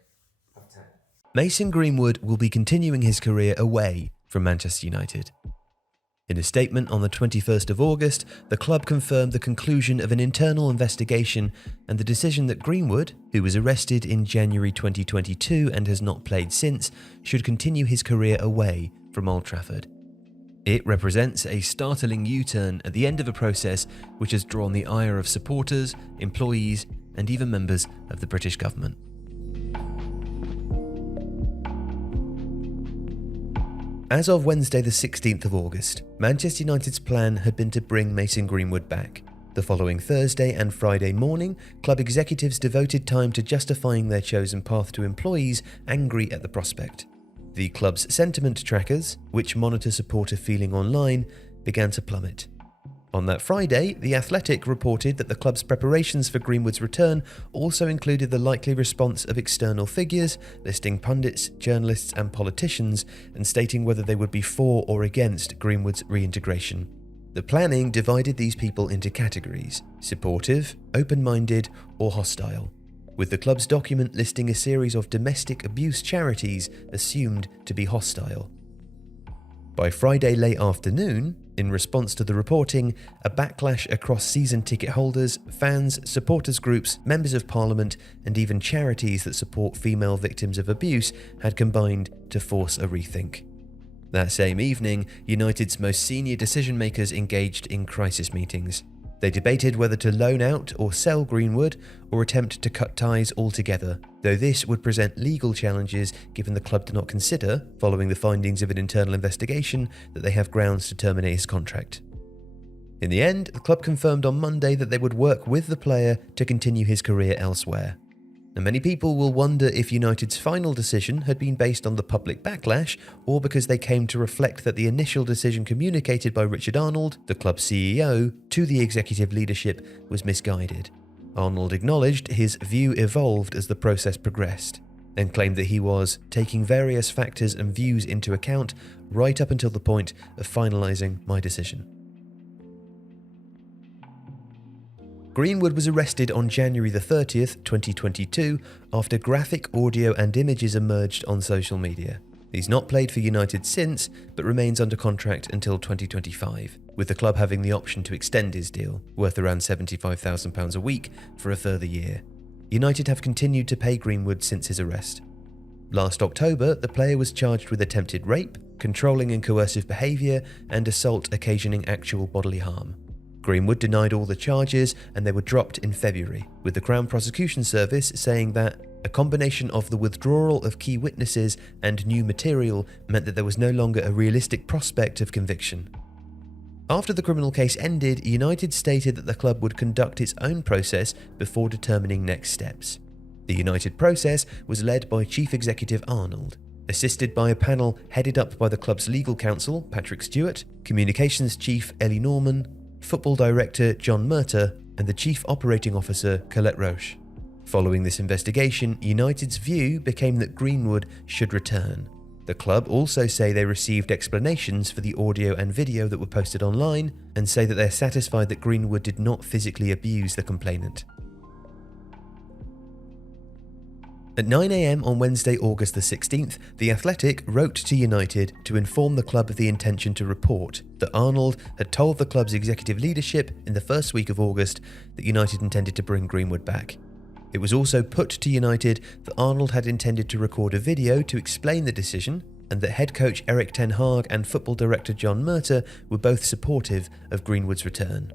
halftime. Mason Greenwood will be continuing his career away from Manchester United. In a statement on the 21st of August, the club confirmed the conclusion of an internal investigation and the decision that Greenwood, who was arrested in January 2022 and has not played since, should continue his career away from Old Trafford. It represents a startling U-turn at the end of a process which has drawn the ire of supporters, employees, and even members of the British government. As of Wednesday the 16th of August, Manchester United's plan had been to bring Mason Greenwood back. The following Thursday and Friday morning, club executives devoted time to justifying their chosen path to employees angry at the prospect. The club's sentiment trackers, which monitor supporter feeling online, began to plummet. On that Friday, The Athletic reported that the club's preparations for Greenwood's return also included the likely response of external figures, listing pundits, journalists and politicians, and stating whether they would be for or against Greenwood's reintegration. The planning divided these people into categories: supportive, open-minded, or hostile, with the club's document listing a series of domestic abuse charities assumed to be hostile. By Friday late afternoon, in response to the reporting, a backlash across season ticket holders, fans, supporters groups, members of parliament, and even charities that support female victims of abuse had combined to force a rethink. That same evening, United's most senior decision makers engaged in crisis meetings. They debated whether to loan out or sell Greenwood or attempt to cut ties altogether, though this would present legal challenges given the club did not consider, following the findings of an internal investigation, that they have grounds to terminate his contract. In the end, the club confirmed on Monday that they would work with the player to continue his career elsewhere. And many people will wonder if United's final decision had been based on the public backlash or because they came to reflect that the initial decision communicated by Richard Arnold, the club's CEO, to the executive leadership was misguided. Arnold acknowledged his view evolved as the process progressed and claimed that he was taking various factors and views into account right up until the point of finalising my decision. Greenwood was arrested on January the 30th, 2022, after graphic audio and images emerged on social media. He's not played for United since, but remains under contract until 2025, with the club having the option to extend his deal, worth around £75,000 a week, for a further year. United have continued to pay Greenwood since his arrest. Last October, the player was charged with attempted rape, controlling and coercive behaviour, and assault occasioning actual bodily harm. Greenwood denied all the charges and they were dropped in February, with the Crown Prosecution Service saying that a combination of the withdrawal of key witnesses and new material meant that there was no longer a realistic prospect of conviction. After the criminal case ended, United stated that the club would conduct its own process before determining next steps. The United process was led by Chief Executive Arnold, assisted by a panel headed up by the club's legal counsel, Patrick Stewart, Communications Chief Ellie Norman, Football Director John Murtagh, and the Chief Operating Officer Colette Roche. Following this investigation, United's view became that Greenwood should return. The club also say they received explanations for the audio and video that were posted online, and say that they're satisfied that Greenwood did not physically abuse the complainant. At 9 a.m. on Wednesday, August the 16th, The Athletic wrote to United to inform the club of the intention to report that Arnold had told the club's executive leadership in the first week of August that United intended to bring Greenwood back. It was also put to United that Arnold had intended to record a video to explain the decision, and that head coach Erik ten Hag and football director John Murtagh were both supportive of Greenwood's return.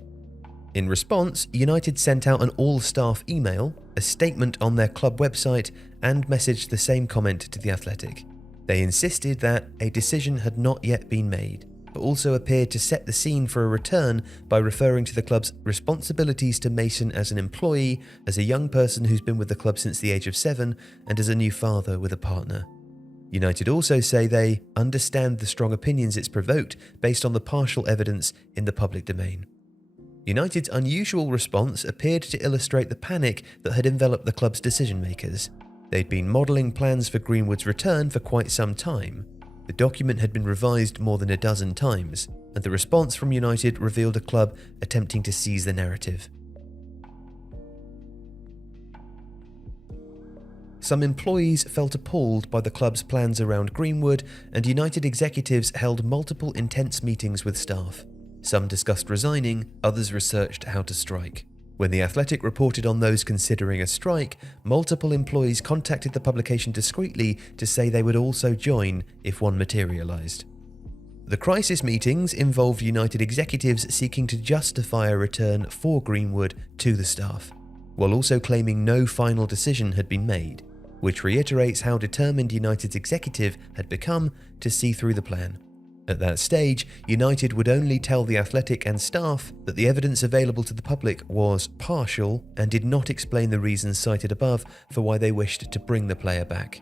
In response, United sent out an all-staff email, a statement on their club website, and messaged the same comment to The Athletic. They insisted that a decision had not yet been made, but also appeared to set the scene for a return by referring to the club's responsibilities to Mason as an employee, as a young person who's been with the club since the age of 7, and as a new father with a partner. United also say they understand the strong opinions it's provoked based on the partial evidence in the public domain. United's unusual response appeared to illustrate the panic that had enveloped the club's decision-makers. They'd been modelling plans for Greenwood's return for quite some time. The document had been revised more than a dozen times, and the response from United revealed a club attempting to seize the narrative. Some employees felt appalled by the club's plans around Greenwood, and United executives held multiple intense meetings with staff. Some discussed resigning, others researched how to strike. When The Athletic reported on those considering a strike, multiple employees contacted the publication discreetly to say they would also join if one materialised. The crisis meetings involved United executives seeking to justify a return for Greenwood to the staff, while also claiming no final decision had been made, which reiterates how determined United's executive had become to see through the plan. At that stage, United would only tell The Athletic and staff that the evidence available to the public was partial and did not explain the reasons cited above for why they wished to bring the player back.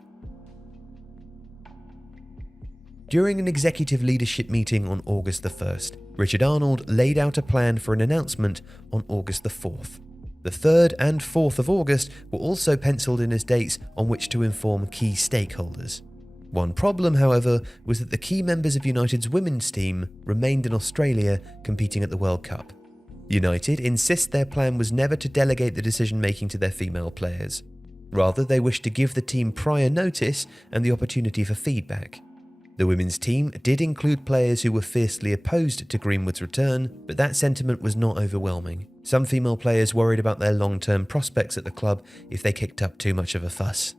During an executive leadership meeting on August the 1st, Richard Arnold laid out a plan for an announcement on August the 4th. The 3rd and 4th of August were also penciled in as dates on which to inform key stakeholders. One problem, however, was that the key members of United's women's team remained in Australia competing at the World Cup. United insist their plan was never to delegate the decision-making to their female players. Rather, they wished to give the team prior notice and the opportunity for feedback. The women's team did include players who were fiercely opposed to Greenwood's return, but that sentiment was not overwhelming. Some female players worried about their long-term prospects at the club if they kicked up too much of a fuss.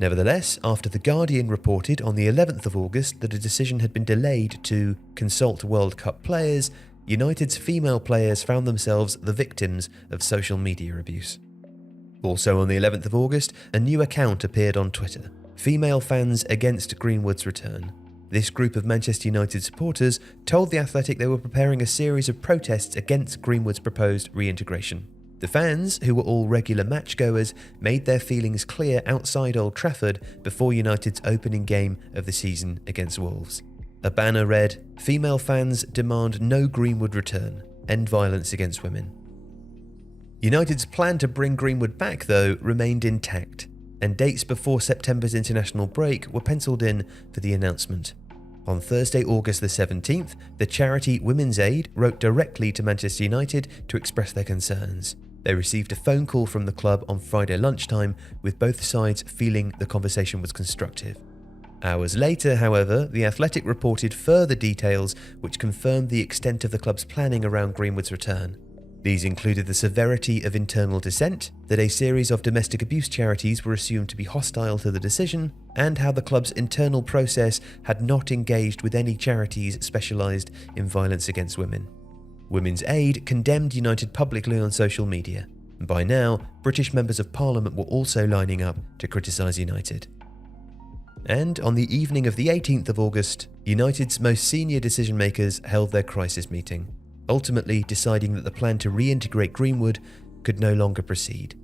Nevertheless, after The Guardian reported on the 11th of August that a decision had been delayed to consult World Cup players, United's female players found themselves the victims of social media abuse. Also on the 11th of August, a new account appeared on Twitter, Female Fans Against Greenwood's Return. This group of Manchester United supporters told The Athletic they were preparing a series of protests against Greenwood's proposed reintegration. The fans, who were all regular matchgoers, made their feelings clear outside Old Trafford before United's opening game of the season against Wolves. A banner read, "Female fans demand no Greenwood return. End violence against women." United's plan to bring Greenwood back, though, remained intact, and dates before September's international break were penciled in for the announcement. On Thursday, August the 17th, the charity Women's Aid wrote directly to Manchester United to express their concerns. They received a phone call from the club on Friday lunchtime, with both sides feeling the conversation was constructive. Hours later, however, The Athletic reported further details which confirmed the extent of the club's planning around Greenwood's return. These included the severity of internal dissent, that a series of domestic abuse charities were assumed to be hostile to the decision, and how the club's internal process had not engaged with any charities specialised in violence against women. Women's Aid condemned United publicly on social media, and by now, British members of Parliament were also lining up to criticise United. And on the evening of the 18th of August, United's most senior decision-makers held their crisis meeting, ultimately deciding that the plan to reintegrate Greenwood could no longer proceed.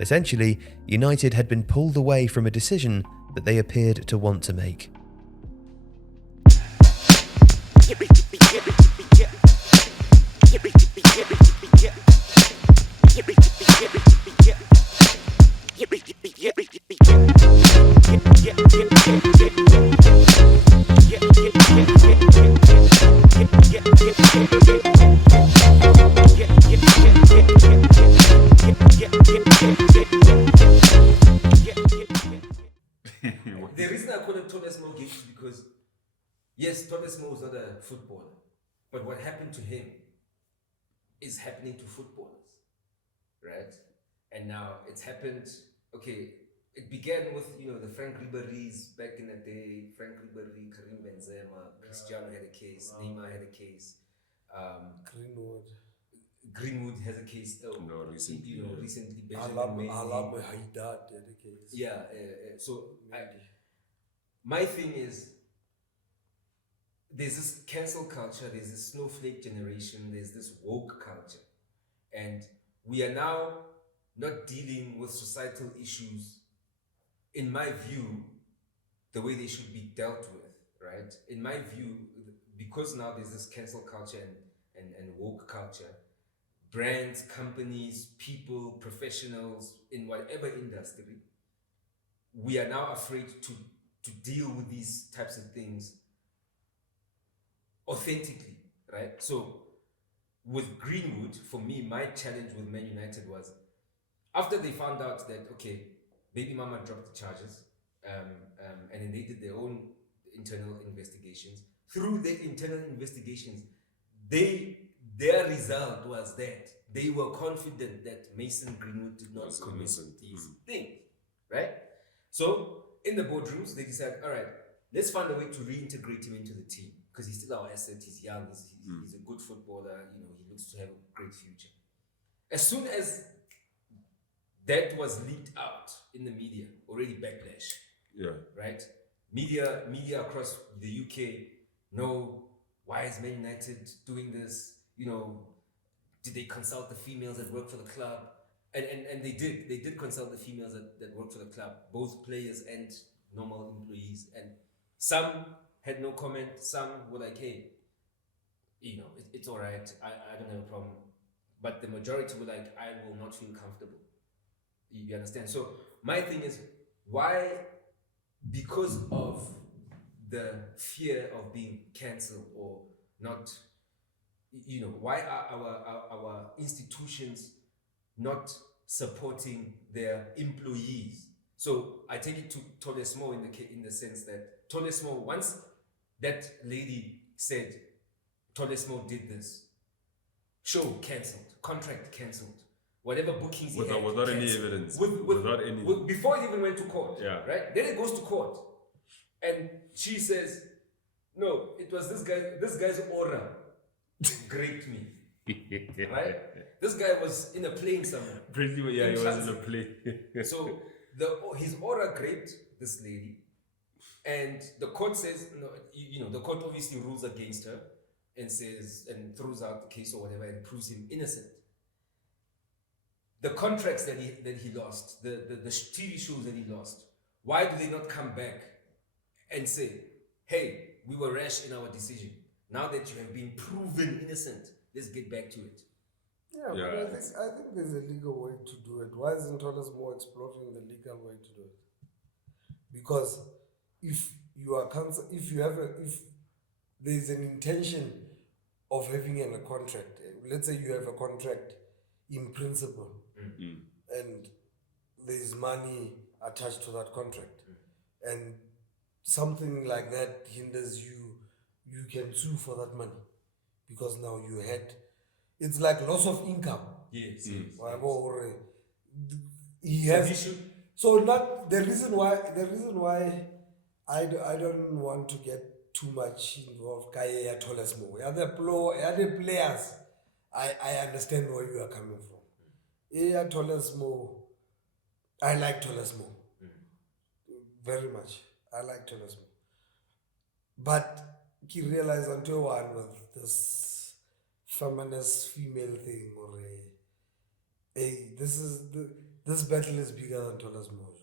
Essentially, United had been pulled away from a decision that they appeared to want to make. The reason I call it Todesmo Gate is because, yes, Todesmo is not a footballer, but what happened to him is happening to footballers, right? And now it's happened, okay, it began with, the Frank Ribery's back in the day. Frank Ribery, Karim Benzema, Cristiano had a case, Neymar had a case, Greenwood has a case. No, recently. Recently, Alaba Haidar had a case. Yeah, so my thing is, there's this cancel culture, there's this snowflake generation, there's this woke culture, and we are now not dealing with societal issues, in my view, the way they should be dealt with, right? In my view, because now there's this cancel culture and woke culture, brands, companies, people, professionals in whatever industry, we are now afraid to deal with these types of things authentically, right? So with Greenwood, for me, my challenge with Man United was, after they found out that, okay, Baby Mama dropped the charges, and then they did their own internal investigations. Through their internal investigations, their result was that they were confident that Mason Greenwood did not commit these things, right? So in the boardrooms, they decided, all right, let's find a way to reintegrate him into the team, because he's still our asset. He's young. He's a good footballer. He looks to have a great future. As soon as that was leaked out in the media, already backlash. Yeah. Right? Media across the UK know, why is Man United doing this? Did they consult the females that work for the club? And they did. They did consult the females that work for the club, both players and normal employees. And some had no comment. Some were like, hey, it's all right. I don't have a problem. But the majority were like, I will not feel comfortable. You understand? So my thing is, why? Because of the fear of being cancelled or not, why are our institutions not supporting their employees? So I take it to Todesmo in the sense that Todesmo, once that lady said Todesmo did this, show cancelled, contract cancelled, whatever bookings he had, without any evidence, without any, before it even went to court. Yeah. Right. Then it goes to court, and she says, "No, it was this guy. This guy's aura graped me." Right. This guy was in a plane somewhere. Pretty much, yeah, he was in a plane. So his aura graped this lady, and the court says, no, the court obviously rules against her and says, and throws out the case or whatever and proves him innocent. The contracts that he lost, the TV shows that he lost, why do they not come back and say, hey, we were rash in our decision. Now that you have been proven innocent, let's get back to it. Yeah, but I think there's a legal way to do it. Why isn't Todesmo exploring the legal way to do it? Because if there's an intention of having a contract, let's say you have a contract in principle, and there's money attached to that contract, and something like that hinders you can sue for that money, because now it's like loss of income. Yes. He has. So not the reason why I don't want to get too much involved. Kaya Todesmo. Other players, I understand where you are coming from. Todesmo, I like Todesmo very much. I like Todesmo, but you realize until one with this feminist female thing, or this is this battle is bigger than Tolas Mojo.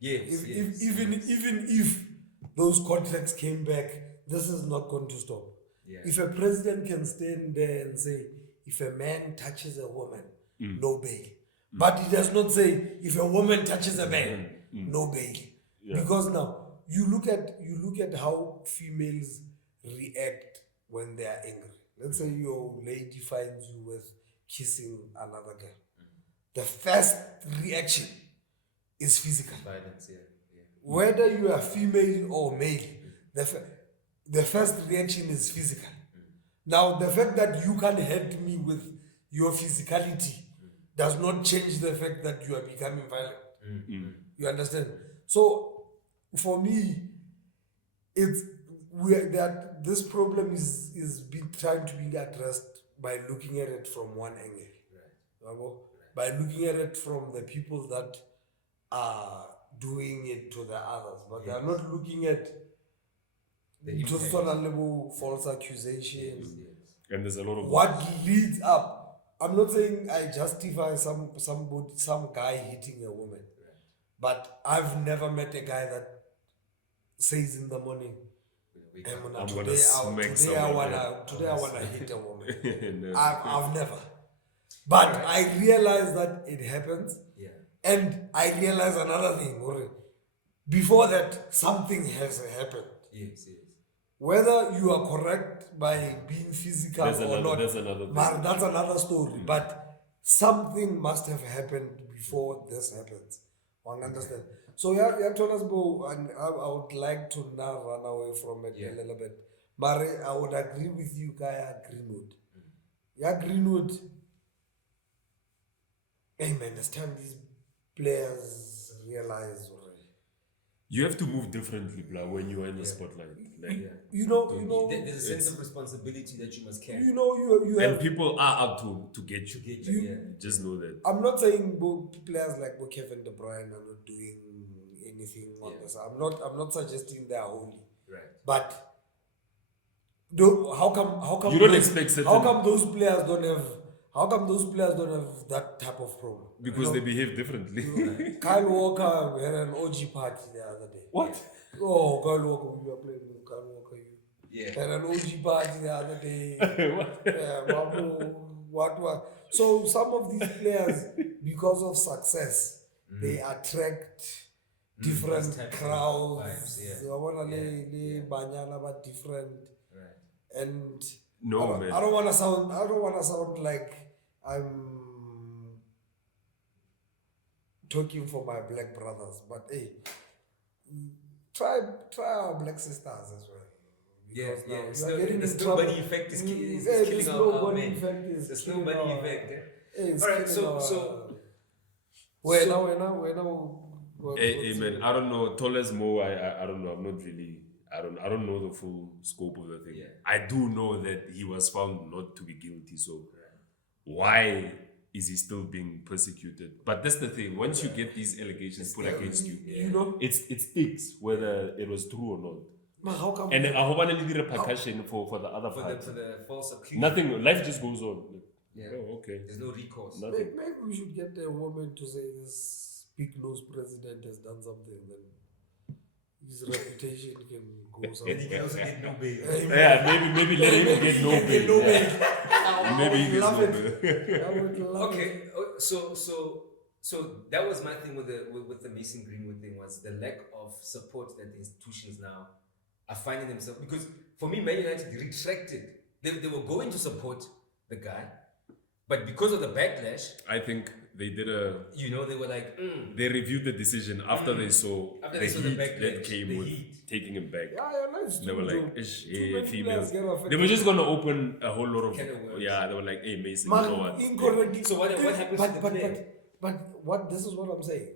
Yes, Even if those contracts came back, this is not going to stop. Yeah. If a president can stand there and say, if a man touches a woman, no bail. But he does not say, if a woman touches a man, no bail. Yeah. Because now you look at how females react when they are angry. Let's say your lady finds you with kissing another girl. The first reaction is physical. Violence, yeah. Whether you are female or male, the first reaction is physical. Now, the fact that you can't hurt me with your physicality does not change the fact that you are becoming violent. You understand? So, for me, this problem is being trying to be addressed by looking at it from one angle. Right. By looking at it from the people that are doing it to the others, but they are not looking at the false accusations. And there's a lot of what leads up. I'm not saying I justify some guy hitting a woman, but I've never met a guy that says in the morning, today I wanna hit a woman. No. I've never. But I realize that it happens. Yeah. And I realize another thing. Before that, something has happened. Yes. Whether you are correct by being physical or not, that's another thing. That's another story. But something must have happened before this happens. One understand? So yeah, Thomas Bo, and I would like to now run away from it a little bit. But I would agree with you, Kaya Greenwood. Yeah, Greenwood. Hey man, it's time these players realize already. You have to move differently, when you are in the spotlight. You know, there's a sense of responsibility that you must carry. You have, and people are out to get you. Just know that. I'm not saying players like Kevin De Bruyne are not doing anything on this. I'm not suggesting they are holy. Right. But how come you don't expect certain. How come those players don't have that type of problem? Because they behave differently. Kyle Walker had an OG party the other day. What? Oh, Kyle Walker, we were playing with Kyle Walker. Had an OG party the other day. What? So some of these players, because of success, they attract different crowds. Vibes, Banyana, but different. Right. And man. I don't want to sound like I'm talking for my black brothers, but hey, try our black sisters as well. The snowbody effect is killing our men. The snowbody effect. Alright, so we're now. Hey man, I don't know. Toles Mo, I don't know. I'm not really. I don't know the full scope of the thing. Yeah. I do know that he was found not to be guilty. So why is he still being persecuted? But that's the thing. Once you get these allegations put against you, it sticks whether it was true or not. But how come? And I hope any repercussion for the other part. For the false accusation. Nothing. Life just goes on. Yeah. Oh, okay. There's no recourse. Nothing. Maybe we should get a woman to say this big-nosed president has done something, then his reputation can go somewhere. And he can also get no bail. Yeah, maybe let him get no bail. Maybe he gets no bail. I would love Okay, it. so that was my thing with the Mason Greenwood thing, was the lack of support that the institutions now are finding themselves. Because for me, Man United retracted. They were going to support the guy, but because of the backlash, I think they did they were like, They reviewed the decision after they saw the heat backlash, that came the with heat. taking him back. Nice. They were like, Too many females. players get affected. They were just gonna open a whole lot of Can of worms. they were like, hey Mason, Man, you know what? incorrectly. So what happens to the player? But this is what I'm saying.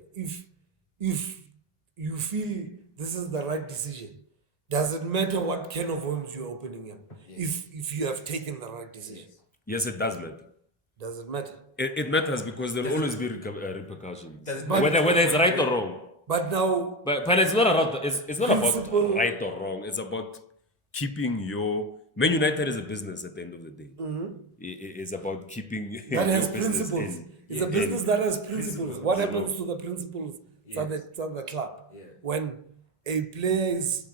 If you feel this is the right decision, doesn't matter what can of worms you're opening up. Yes. If you have taken the right decision, Yes, it does matter. does it matter? It matters because there will always be repercussions. Does it But- Whether it's right or wrong. But now, But it's not about it's not Principle- about right or wrong. It's about keeping your Man United is a business at the end of the day. It's about keeping That has your business principles. in. It's a business that has principles. What happens to the principles of the club? Yeah. When a player is,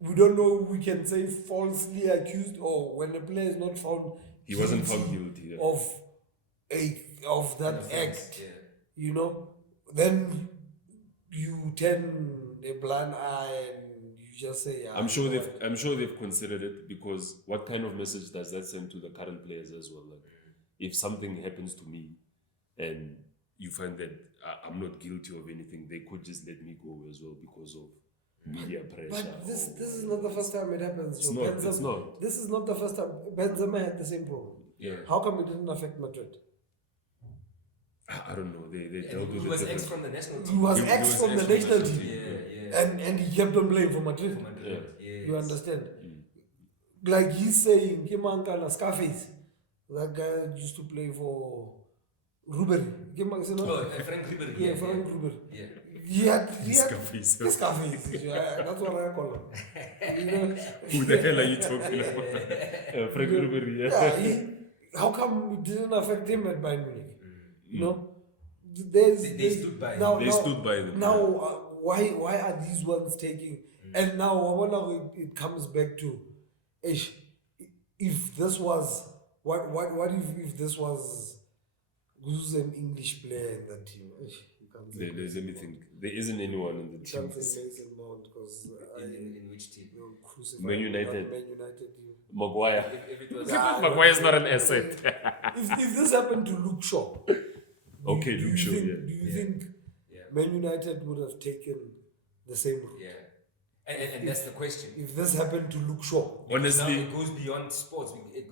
we don't know, we can say falsely accused, or when a player is not found He wasn't found guilty. Yeah. of that act, you know, then you turn a blind eye and you just say, yeah, I'm sure they've considered it, because what kind of message does that send to the current players as well? Like, if something happens to me and you find that I'm not guilty of anything, they could just let me go as well because of media pressure. But this is not the first time it happens. It's not. This is not the first time. Benzema had the same problem. Yeah. How come it didn't affect Madrid? I don't know. They dealt with He it was ex differently. from the national He team. was He ex was from the ex from the national national team. team. And he kept on playing for Madrid. You understand? Like he's saying, Kimankana Scarface, that guy used to play for Rubery. Frank Ribery. Yeah, Frank Rubery. Yeah. He had Scarface. Scarface. Yeah, that's what I call him. You know? Who the hell are you talking about? Frank Ribery, Yeah, how come it didn't affect him at Bayern Munich? You know? They stood by him. They stood by them. Now, why are these ones taking? And now, it comes back to, if this was, what if this was who's an English player in that team? There's anything. There isn't anyone in the You team. can't say Mason Mount because In which team? Man United. Man United team. Maguire. If it was Maguire's not an asset. If this happened to Luke Shaw, Okay, do you Luke Shaw, think, yeah. Do you think Man United would have taken the same route? Yeah. And that's the question. If this happened to Luke Shaw, Now Honestly, it goes beyond sports. It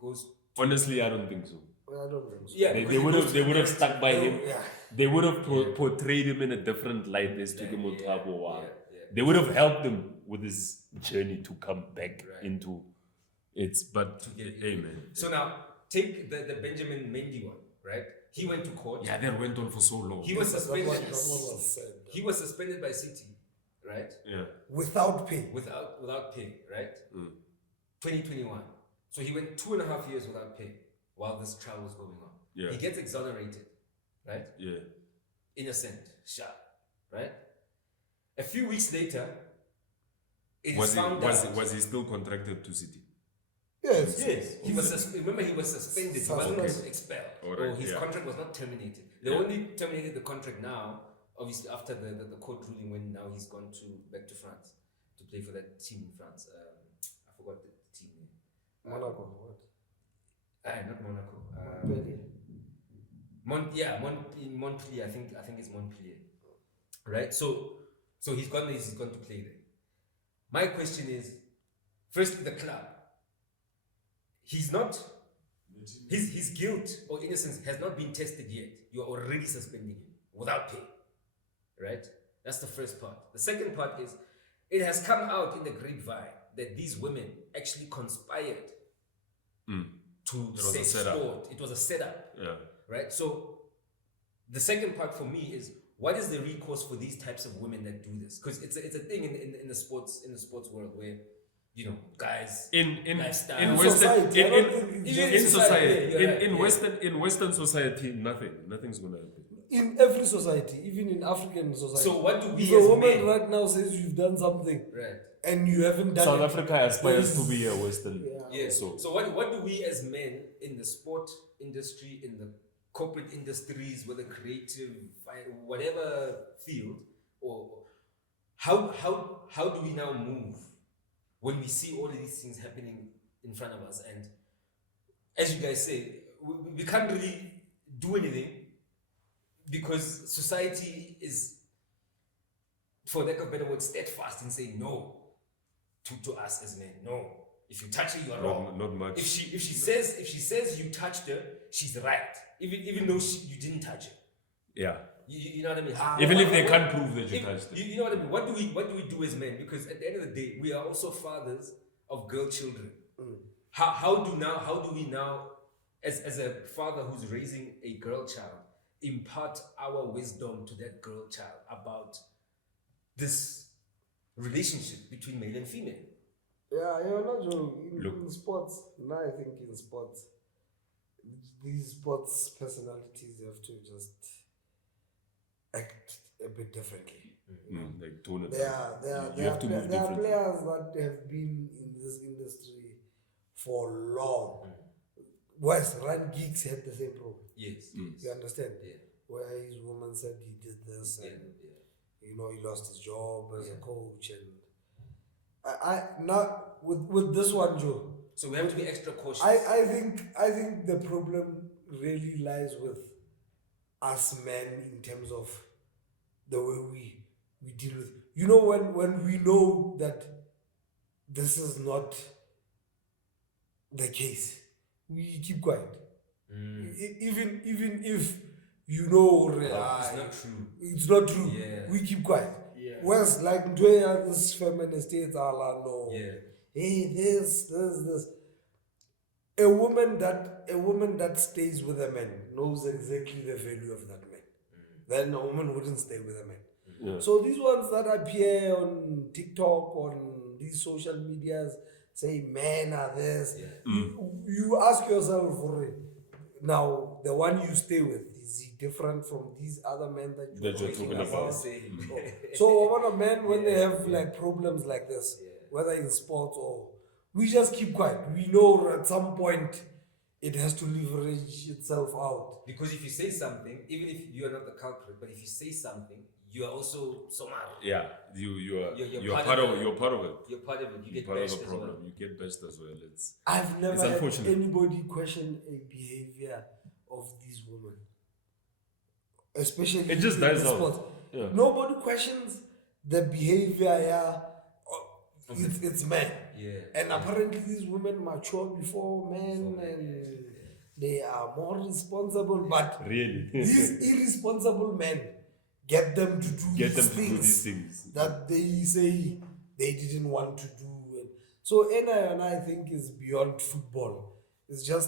goes. honestly, I don't think so. I don't think so. Yeah. They would have stuck by him. Yeah. They would have portrayed him in a different light. They took him on top or what. Yeah. They would have helped him with his journey to come back Right. into it. But hey, man. So now take the Benjamin Mendy one, right? He went to court. Yeah, that went on for so long. He was suspended. That was said. He was suspended by City, right? Yeah. Without pay. Without pay, right? 2021. So he went 2.5 years without pay while this trial was going on. Yeah. He gets exonerated, right? Yeah. Innocent, shot, right? A few weeks later, it is Was found out. he still contracted to City? Yes. He was remember he was suspended. He wasn't expelled. Alright, Or his yeah. contract was not terminated. They Yeah. only terminated the contract now, obviously after the court ruling, when now he's gone back to France to play for that team in France. I forgot the team name. Monaco. What? Not Monaco. Montpellier. Montpellier. I think it's Montpellier. Right. So he's gone to play there. My question is, first the club. His guilt or innocence has not been tested yet. You are already suspending him without pay. Right? That's the first part. The second part is, it has come out in the grapevine that these women actually conspired to set sport. It was a setup. Yeah. Right? So the second part for me is, what is the recourse for these types of women that do this? Because it's a thing in the sports world where, you know, guys In lifestyle. Society, I don't think it's Even just- in society, you're right, in Western society, nothing's gonna happen. In every society, even in African society. So what do we if as a woman men- right now says you've done something Right. and you haven't done South it, Africa aspires to be a Western. Yeah. So So what do we as men in the sport industry, in the corporate industries, whether creative, whatever field, or how do we now move when we see all of these things happening in front of us? And as you guys say, we can't really do anything because society is, for lack of a better word, steadfast in saying no to us as men. No, if you touch her, you are wrong. not much. If she says you touched her, she's right. Even though you didn't touch her. Yeah. You know what I mean? Even if they can't prove that you If- touched it. you know what I mean? What do we do as men? Because at the end of the day, we are also fathers of girl children. How do we now, as a father who's raising a girl child, impart our wisdom to that girl child about this relationship between male and female? Yeah, you're not Joe. Look. In sports, now I think in sports, these sports personalities have to just act a bit differently. Like tone it There down. are, You have to move there are differently. players that have been in this industry for long. Whereas Ryan Giggs had the same problem. Yes. You understand? Yeah. Where his woman said he did this Yeah. and Yeah. you know he lost his job as a coach and I now with this one, Joe. So we have to be extra cautious. I think the problem really lies with us men in terms of the way we deal with, you know, when we know that this is not the case, we keep quiet. Even if you know it's not true. it's not true, Yeah. we keep quiet. Yeah. Whereas like where this feminist states are like, no, Yeah. hey, this. A woman that stays with a man knows exactly the value of that man. Then a woman wouldn't stay with a man. Yeah. So these ones that appear on TikTok, on these social medias, say men are this. Yeah. You ask yourself, now the one you stay with, is he different from these other men that That you're talking talking about. So a lot of men, when they have like problems like this, whether in sports or, we just keep quiet. We know at some point it has to leverage itself out. Because if you say something, even if you are not the culprit, but if you say something, you are also somehow. Yeah, you're You're part part of of it. You're part of it. You're part of it. You You're get part of bashed the as problem. well. You get bashed as well. It's I've never had unfortunate. anybody question a behavior of these women, especially It just in dies the out. sports. Yeah. Nobody questions the behavior. Yeah, it's men. Yeah. And apparently these women mature before men and they are more responsible. But Really. these irresponsible men get them to do Get them these to do these things. that they say they didn't want to do. And so NI, I think, is beyond football. It's a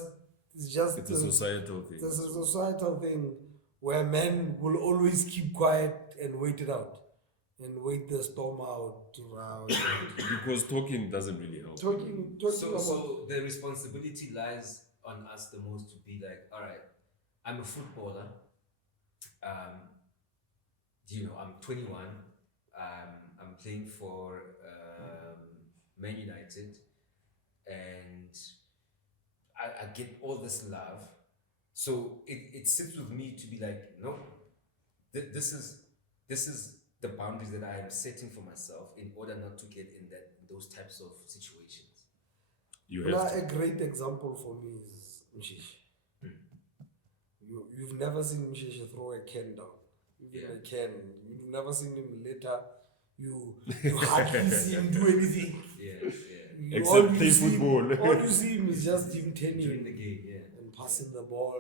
societal thing. It's a societal thing where men will always keep quiet and wait it out. And wait the storm out to round. Because talking doesn't really help. talking So the responsibility lies on us the most to be like, all right, I'm a footballer. I'm 21. I'm playing for Man United, and I get all this love. So it sits with me to be like, no, this is the boundaries that I am setting for myself in order not to get in those types of situations. You have to. A great example for me is Mshish. You've never seen Mshish throw a can down. Even a can. You've never seen him later. You hardly see him do anything. Yeah. Except play football. All you see him is just him During turning the game, and passing the ball.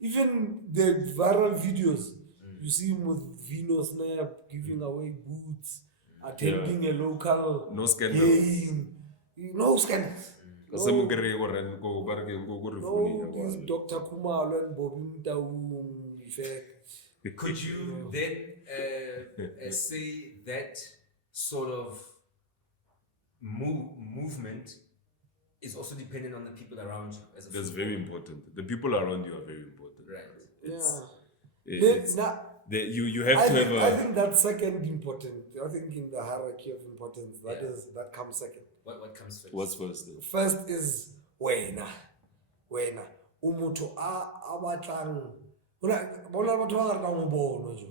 Even the viral videos, you see him with Vino Snap giving away boots, attending a local No scandals. game. No scandals. Kasi mo kere ko ren ko barke ko No, this Dr. Kumalo and Bobby Mtaung effect. Could you then say that sort of movement is also dependent on the people around you? As a That's footballer? very important. The people around you are very important. Right. You have to have I think that's second important. I think in the hierarchy of importance, that comes second. What comes first? What's first then? First is wena. Umuto a batlang. Bona batho ba rata mo bono jo.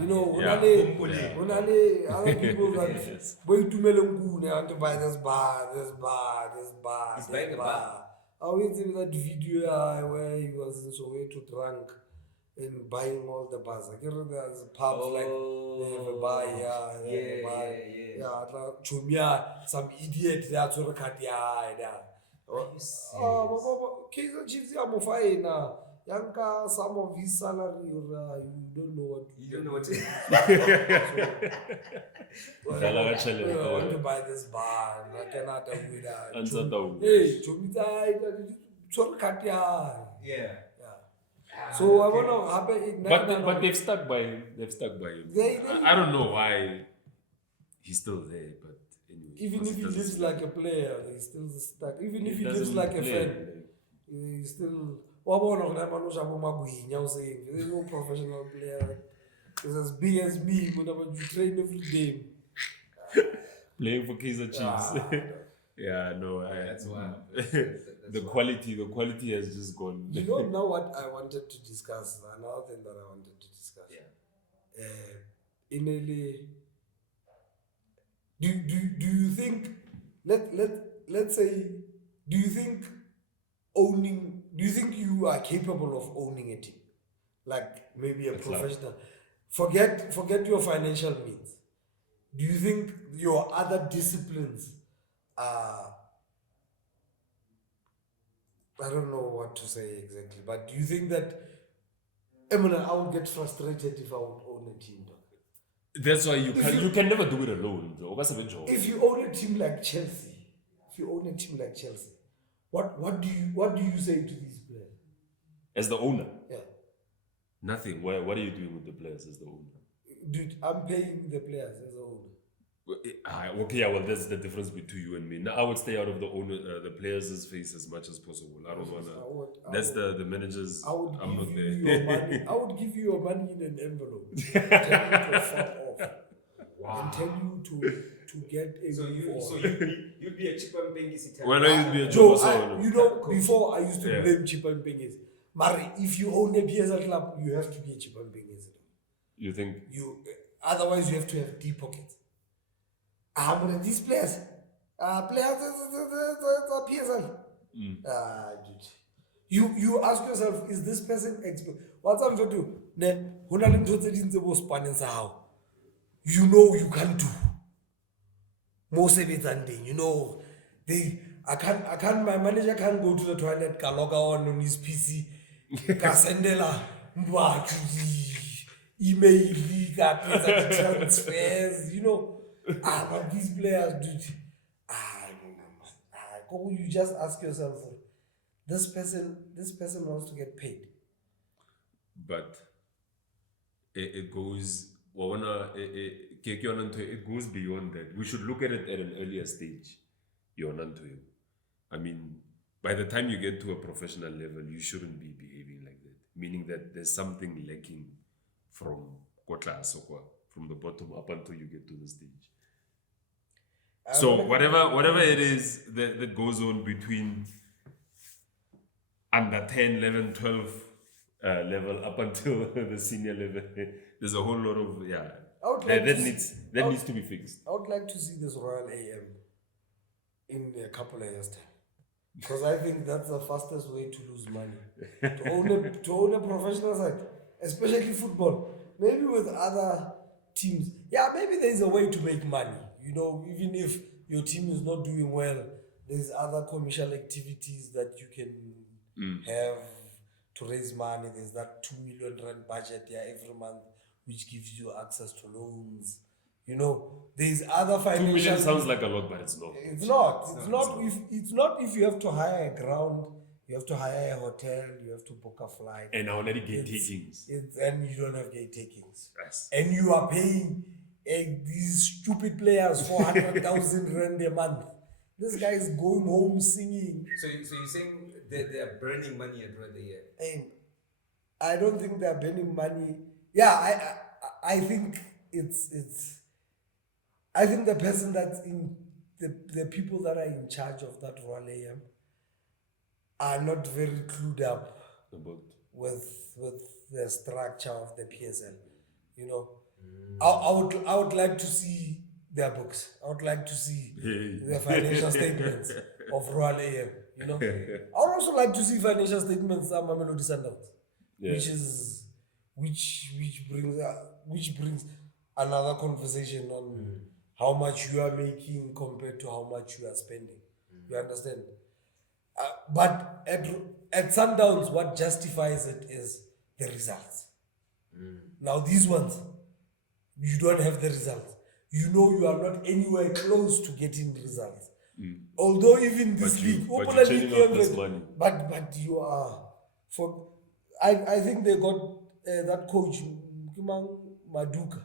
You know, unale other people that boy to melon want to buy this bar. He's buying a bar. I went in that video where he was in Soweto drunk and buying all the bars. I get there's pubs like they have a bar here, Chumia, some idiot that's what cut Kaiser Chiefs are fine now. Yanka, some of his salary, you don't know what. You don't know what to I want to buy this bar. I cannot do that. Answer down. Hey, Chumita, Yeah. So I want to happen. But they've stuck by him. I don't know why he's still there, but anyway. even Because if he it doesn't lives play. like a player, he's still stuck. Even if he doesn't lives like a play, fan, he's still. There's no professional player. He's as big as me, but you train every day. Playing for Kaizer Chiefs. Ah, Yeah, no, That's why. the quality has just gone. you know now what I wanted to discuss. Another thing that I wanted to discuss. Yeah. In a, do you think let's say, do you think you are capable of owning a team, like maybe a It's like- professional? Forget your financial means. Do you think your other disciplines are, I don't know what to say exactly, but do you think that I would get frustrated if I would own a team, dog? That's why you can never do it alone, bro. That's a job. If you own a team like Chelsea, what do you say to these players? As the owner, Yeah, nothing. What are you doing with the players as the owner? dude, I'm paying the players as a owner. Okay, yeah, well, that's the difference between you and me. Now, I would stay out of the players' face as much as possible. I don't wanna. That's the managers. I would I'm give not you there. your money. I would give you your money in an envelope. Tell you to fuck off. And tell you to get a So move on. you'd be a cheaper Pengis Italian. Well, no, you'd be a Joe, job. before I used to Yeah. blame Chipan Pengis. Mari, if you own a PSL club, you have to be a Chipan Pengis. You think? Otherwise you have to have deep pockets. But these players, the PSL. Dude. You ask yourself, is this person expert? What's I'm going to do? You know you can't do. Most of it and you know my manager can't go to the toilet, can log on his PC, can send email, transfers, you know. But these players, dude, you just ask yourself, this person wants to get paid. But it goes. It goes beyond that. We should look at it at an earlier stage. I mean, by the time you get to a professional level, you shouldn't be behaving like that. Meaning that there's something lacking from the bottom up until you get to the stage. So whatever it is that goes on between under 10, 11, 12 level up until the senior level, there's a whole lot of that needs to be fixed. I would like to see this Royal AM in a couple of years' time, because I think that's the fastest way to lose money. to own a professional side, especially football. Maybe with other teams, maybe there is a way to make money. You know, even if your team is not doing well, there's other commercial activities that you can have to raise money. There's that 2 million rand budget every month, which gives you access to loans. You know, there's other 2 financial. million sounds like a lot, but it's not. It's not. If you have to hire a ground, you have to hire a hotel, you have to book a flight. And already gate takings. And you don't have gate takings. Yes. And you are paying these stupid players 400,000 rand a month. This guy is going home singing. So you're saying they are burning money at the year? And I don't think they're burning money. Yeah, I think it's. I think the person that's in the people that are in charge of that Royal AM are not very clued up with the structure of the PSL. You know, I would like to see their books. I would like to see the financial statements of Royal AM. You know, I would also like to see financial statements of Mamelodi Sundowns, which brings another conversation on how much you are making compared to how much you are spending. You understand? But at Sundowns, what justifies it is the results. Now these ones, you don't have the results. You know you are not anywhere close to getting results. Although even this league, but you're churning out this money. But you are I think they got that coach Maduka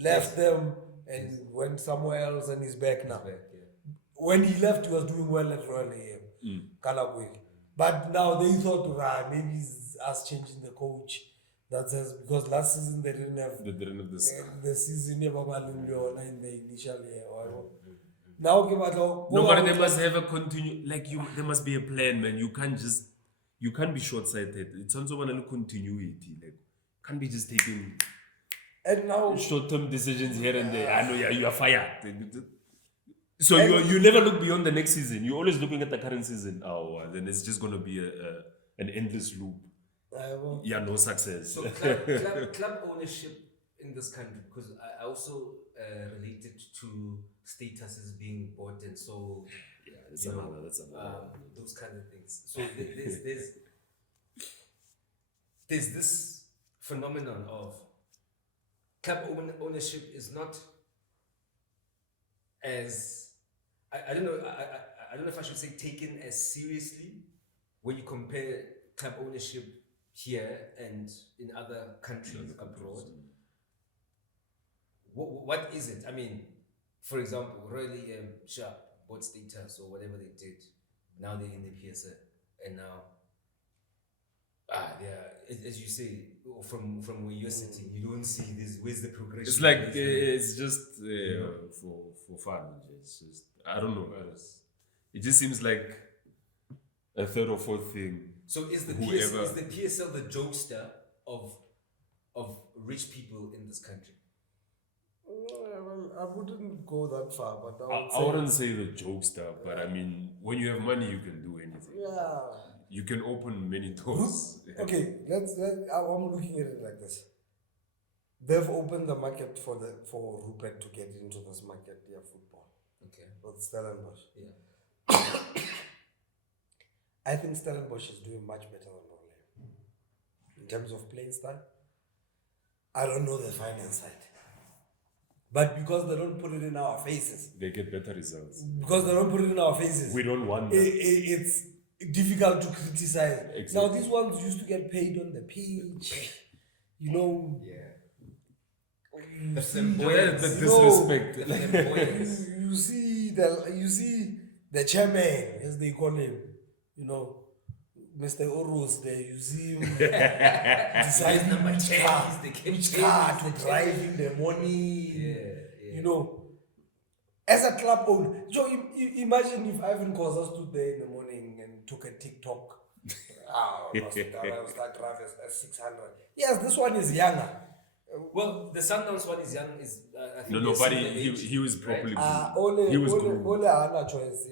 left them and went somewhere else and is back now. when he left, he was doing well at Royal AM, Kalabweki. But now they thought, maybe it's us changing the coach. That says because last season they didn't have this. the season in the initial year. Now, No, but they must have a there must be a plan, man. You can't be short-sighted. It's also one of continuity. Like, can't be just taking and now short-term decisions here and there. I know, you are fired. So you never look beyond the next season. You're always looking at the current season. Then it's just going to be an endless loop. No success. So club ownership in this country, because I also related to statuses being bought and sold. Yeah, that's another. Those kind of things. So there's this phenomenon of club ownership is not as I don't know if I should say taken as seriously when you compare club ownership here and in other countries abroad. What is it? I mean, for example, really Sharp bought status or whatever they did. Now they're in the PSL, and now as you say, from where you're sitting, you don't see this. Where's the progression? It's like it's just for fun. It's just I don't know. It just seems like a third or fourth thing. So is the PSL the jokester of rich people in this country? I wouldn't go that far, but I wouldn't say the jokester, but I mean, when you have money, you can do anything. Yeah. You can open many doors. Okay, I'm looking at it like this. They've opened the market for Rupert to get into this market, football. Okay. With Stellenbosch. Yeah. I think Stellenbosch is doing much better than Raleigh. In terms of playing style, I don't know the finance side. But because they don't put it in our faces. They get better results. Because they don't put it in our faces. We don't want that. It's difficult to criticize. Exactly. Now, these ones used to get paid on the pitch. Yeah. The disrespect. You see the chairman, as they call him, Mr. Oros there, you see him deciding which car to drive in the morning. As a club owner. So imagine if Ivan Koza stood there in the morning and took a TikTok. I will start driving at 600. Yes, this one is younger. Well, the Sundowns one is young. I think But he was properly. Only he was Hana choice.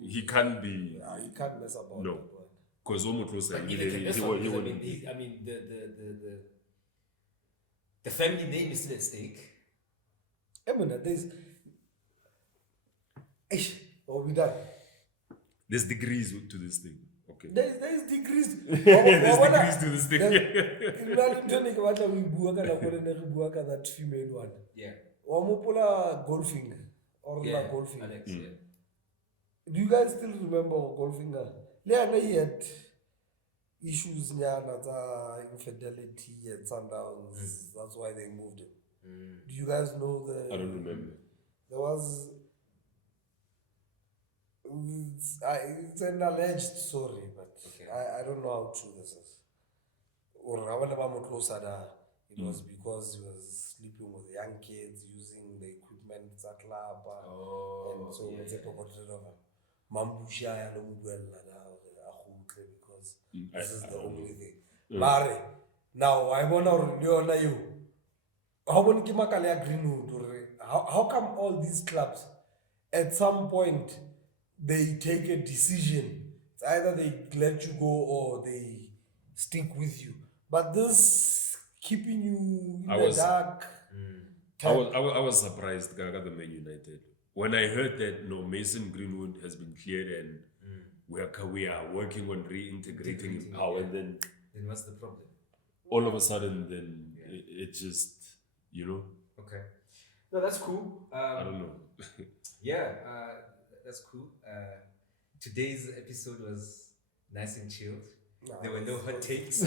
He can't be. He can't mess about. No. Because almost I mean, the family name is still at stake. There's degrees to this thing. Okay. There's degrees. There's degrees to this thing. That female one. Yeah. Golfing or golfing. Alex, yeah. Do you guys still remember golfing? Yeah, he had issues infidelity and Sundowns. That's why they moved him. Do you guys know I don't remember. There was. It's an alleged story, but okay. I don't know how true this is. Or it was because he was sleeping with young kids, using the equipment at club, and so it's a pocket of Mambusha and because this is the only thing. Mare, now I want to know you. How Greenwood? How come all these clubs at some point they take a decision? It's either they let you go or they stick with you. But this keeping you in the dark. I was surprised, Gaga, the Man United. When I heard that Mason Greenwood has been cleared and we are working on reintegrating him, and then what's the problem? All of a sudden, then it just, Okay. No, that's cool. I don't know. That's cool. Today's episode was nice and chilled. There were no hot takes.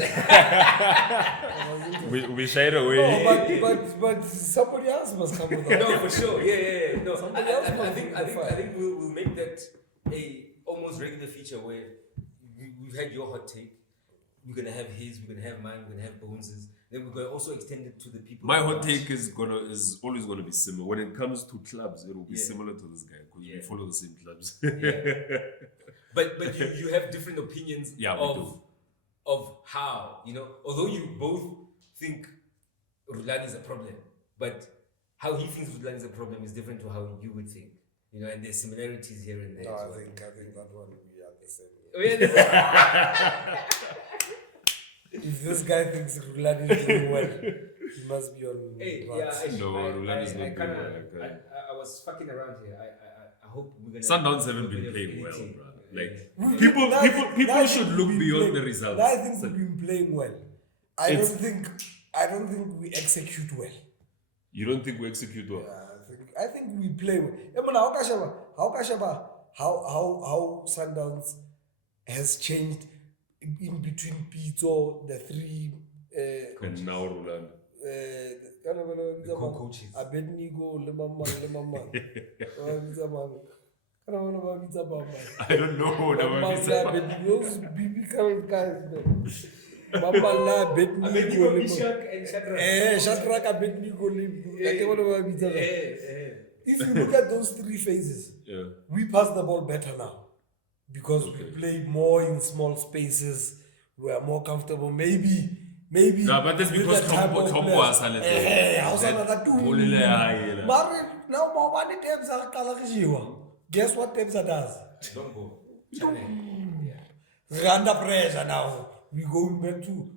We shied away. No, but somebody else must come with that. No, for sure. Yeah. No, Somebody else I must think come with that. we'll make that a almost regular feature where we've had your hot take. We're gonna have his. We're gonna have mine. We're gonna have Bones's. Then we're gonna also extend it to the people. My who hot watch. take is always gonna be similar. When it comes to clubs, it will be Yeah. similar to this guy because we follow the same clubs. Yeah. But you have different opinions Yeah, we of how, although you both think Rulani is a problem, but how he thinks Rulani is a problem is different to how you would think. And there's similarities here and there. No, as I well. think that one we are the same. Oh, yeah, If this guy thinks Rulani is doing well, he must be on hey, drugs. No, Rulani is not I doing kinda- well. I was fucking around here. I hope we're gonna. Sundowns haven't been we're gonna playing well, editing. bro. Like We- people now- people now should we've look been beyond playing- the results. Now I think we've been playing well. I It's- don't think we execute well. You don't think we execute well? I think we play well. How Sundowns has changed in between Pito, the three And now Rulani. The co-coaches. Abednego, Lemamang. I don't know what Those biblical guys, man. Mama Abednego, Ishak and Shadrach. Shadrach, Abednego, If you look at those three phases, Yeah. we pass the ball better now because we play more in small spaces. We are more comfortable. Maybe. No, but that's with because the type of Tombo players. has a little. How's another two? Bolile haile. Mari, now Mobani Tebs are Kalakijiwa. Guess what Tebs does? Don't go. We're under pressure now. We going back to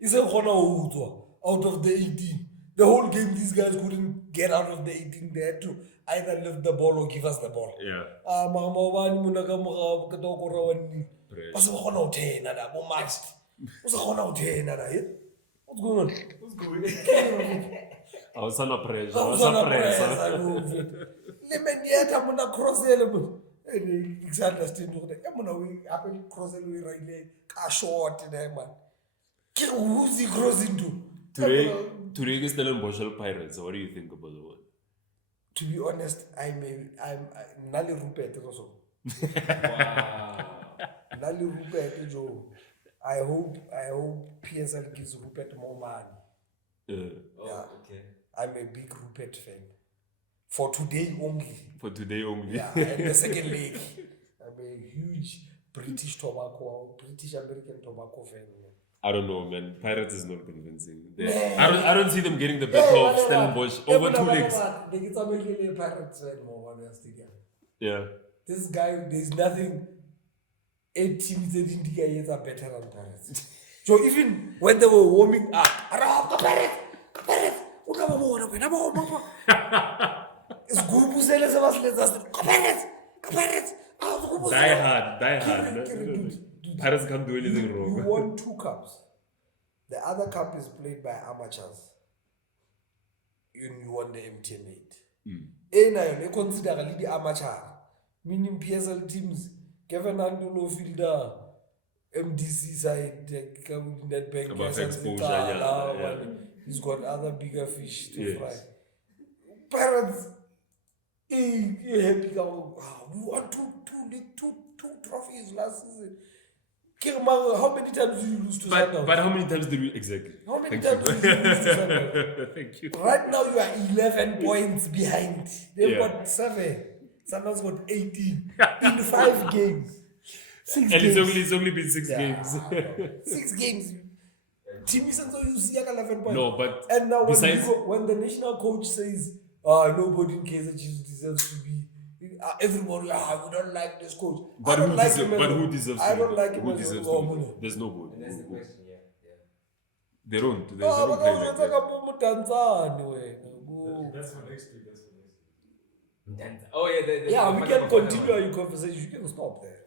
it's a corner out of the 18. The whole game, these guys couldn't get out of the 18. They had to either lift the ball or give us the ball. Yeah. What's going on? What's going on? I was under pressure. I was under pressure. Lemenieta muna cross element. Understand what muna we happen cross element right there. Ka short there man. Who's he crossing to? Today is still in Boshel Pirates. What do you think about the one? To be honest, I'm Nali Rupert also. Wow. Nali Rupert Joe. I hope PSL gives Rupert more money. Oh, okay. I'm a big Rupert fan. For today only. For today only. Yeah, and the second leg. I'm a huge British American tobacco fan. I don't know, man. Pirates is not convincing. I don't see them getting the better of Stellenbosch over 2 legs. Yeah. This guy, there's nothing. 8 teams that indicate are better than Pirates. So even when they were warming up, it's group Die hard. No. Pirates can't do anything You wrong. won 2 cups. The other cup is played by amateurs. You won the MTN 8. They consider the amateur. Meaning PSL teams, Kevin Andulo Fielder, MDC side, that bank. About exposure, yeah. He's got other bigger fish to Yes. fry. Pirates, happy. Wow, we won two trophies last season. How many times did you lose to Sundowns? But how many times did we exactly? How many Thank times you. did you lose to Sundowns? Thank you. Right now you are 11 points behind. They've Yeah. got 7. Sundowns got 18 in 5 games. 6 And games. it's only been 6 games. 6 games. Team Isenzo, you see 11 points. No, but and now besides, when the national coach says, nobody in Kaizer Chiefs deserves to be, everybody, we don't like this coach. but I don't who, like deserve, him. but who deserves I to don't be? like him. Who as deserves well. to be? There's nobody. And that's the question, yeah. They don't play like that. That's for next week. Oh, yeah. Yeah, we can continue our conversation. You can stop there.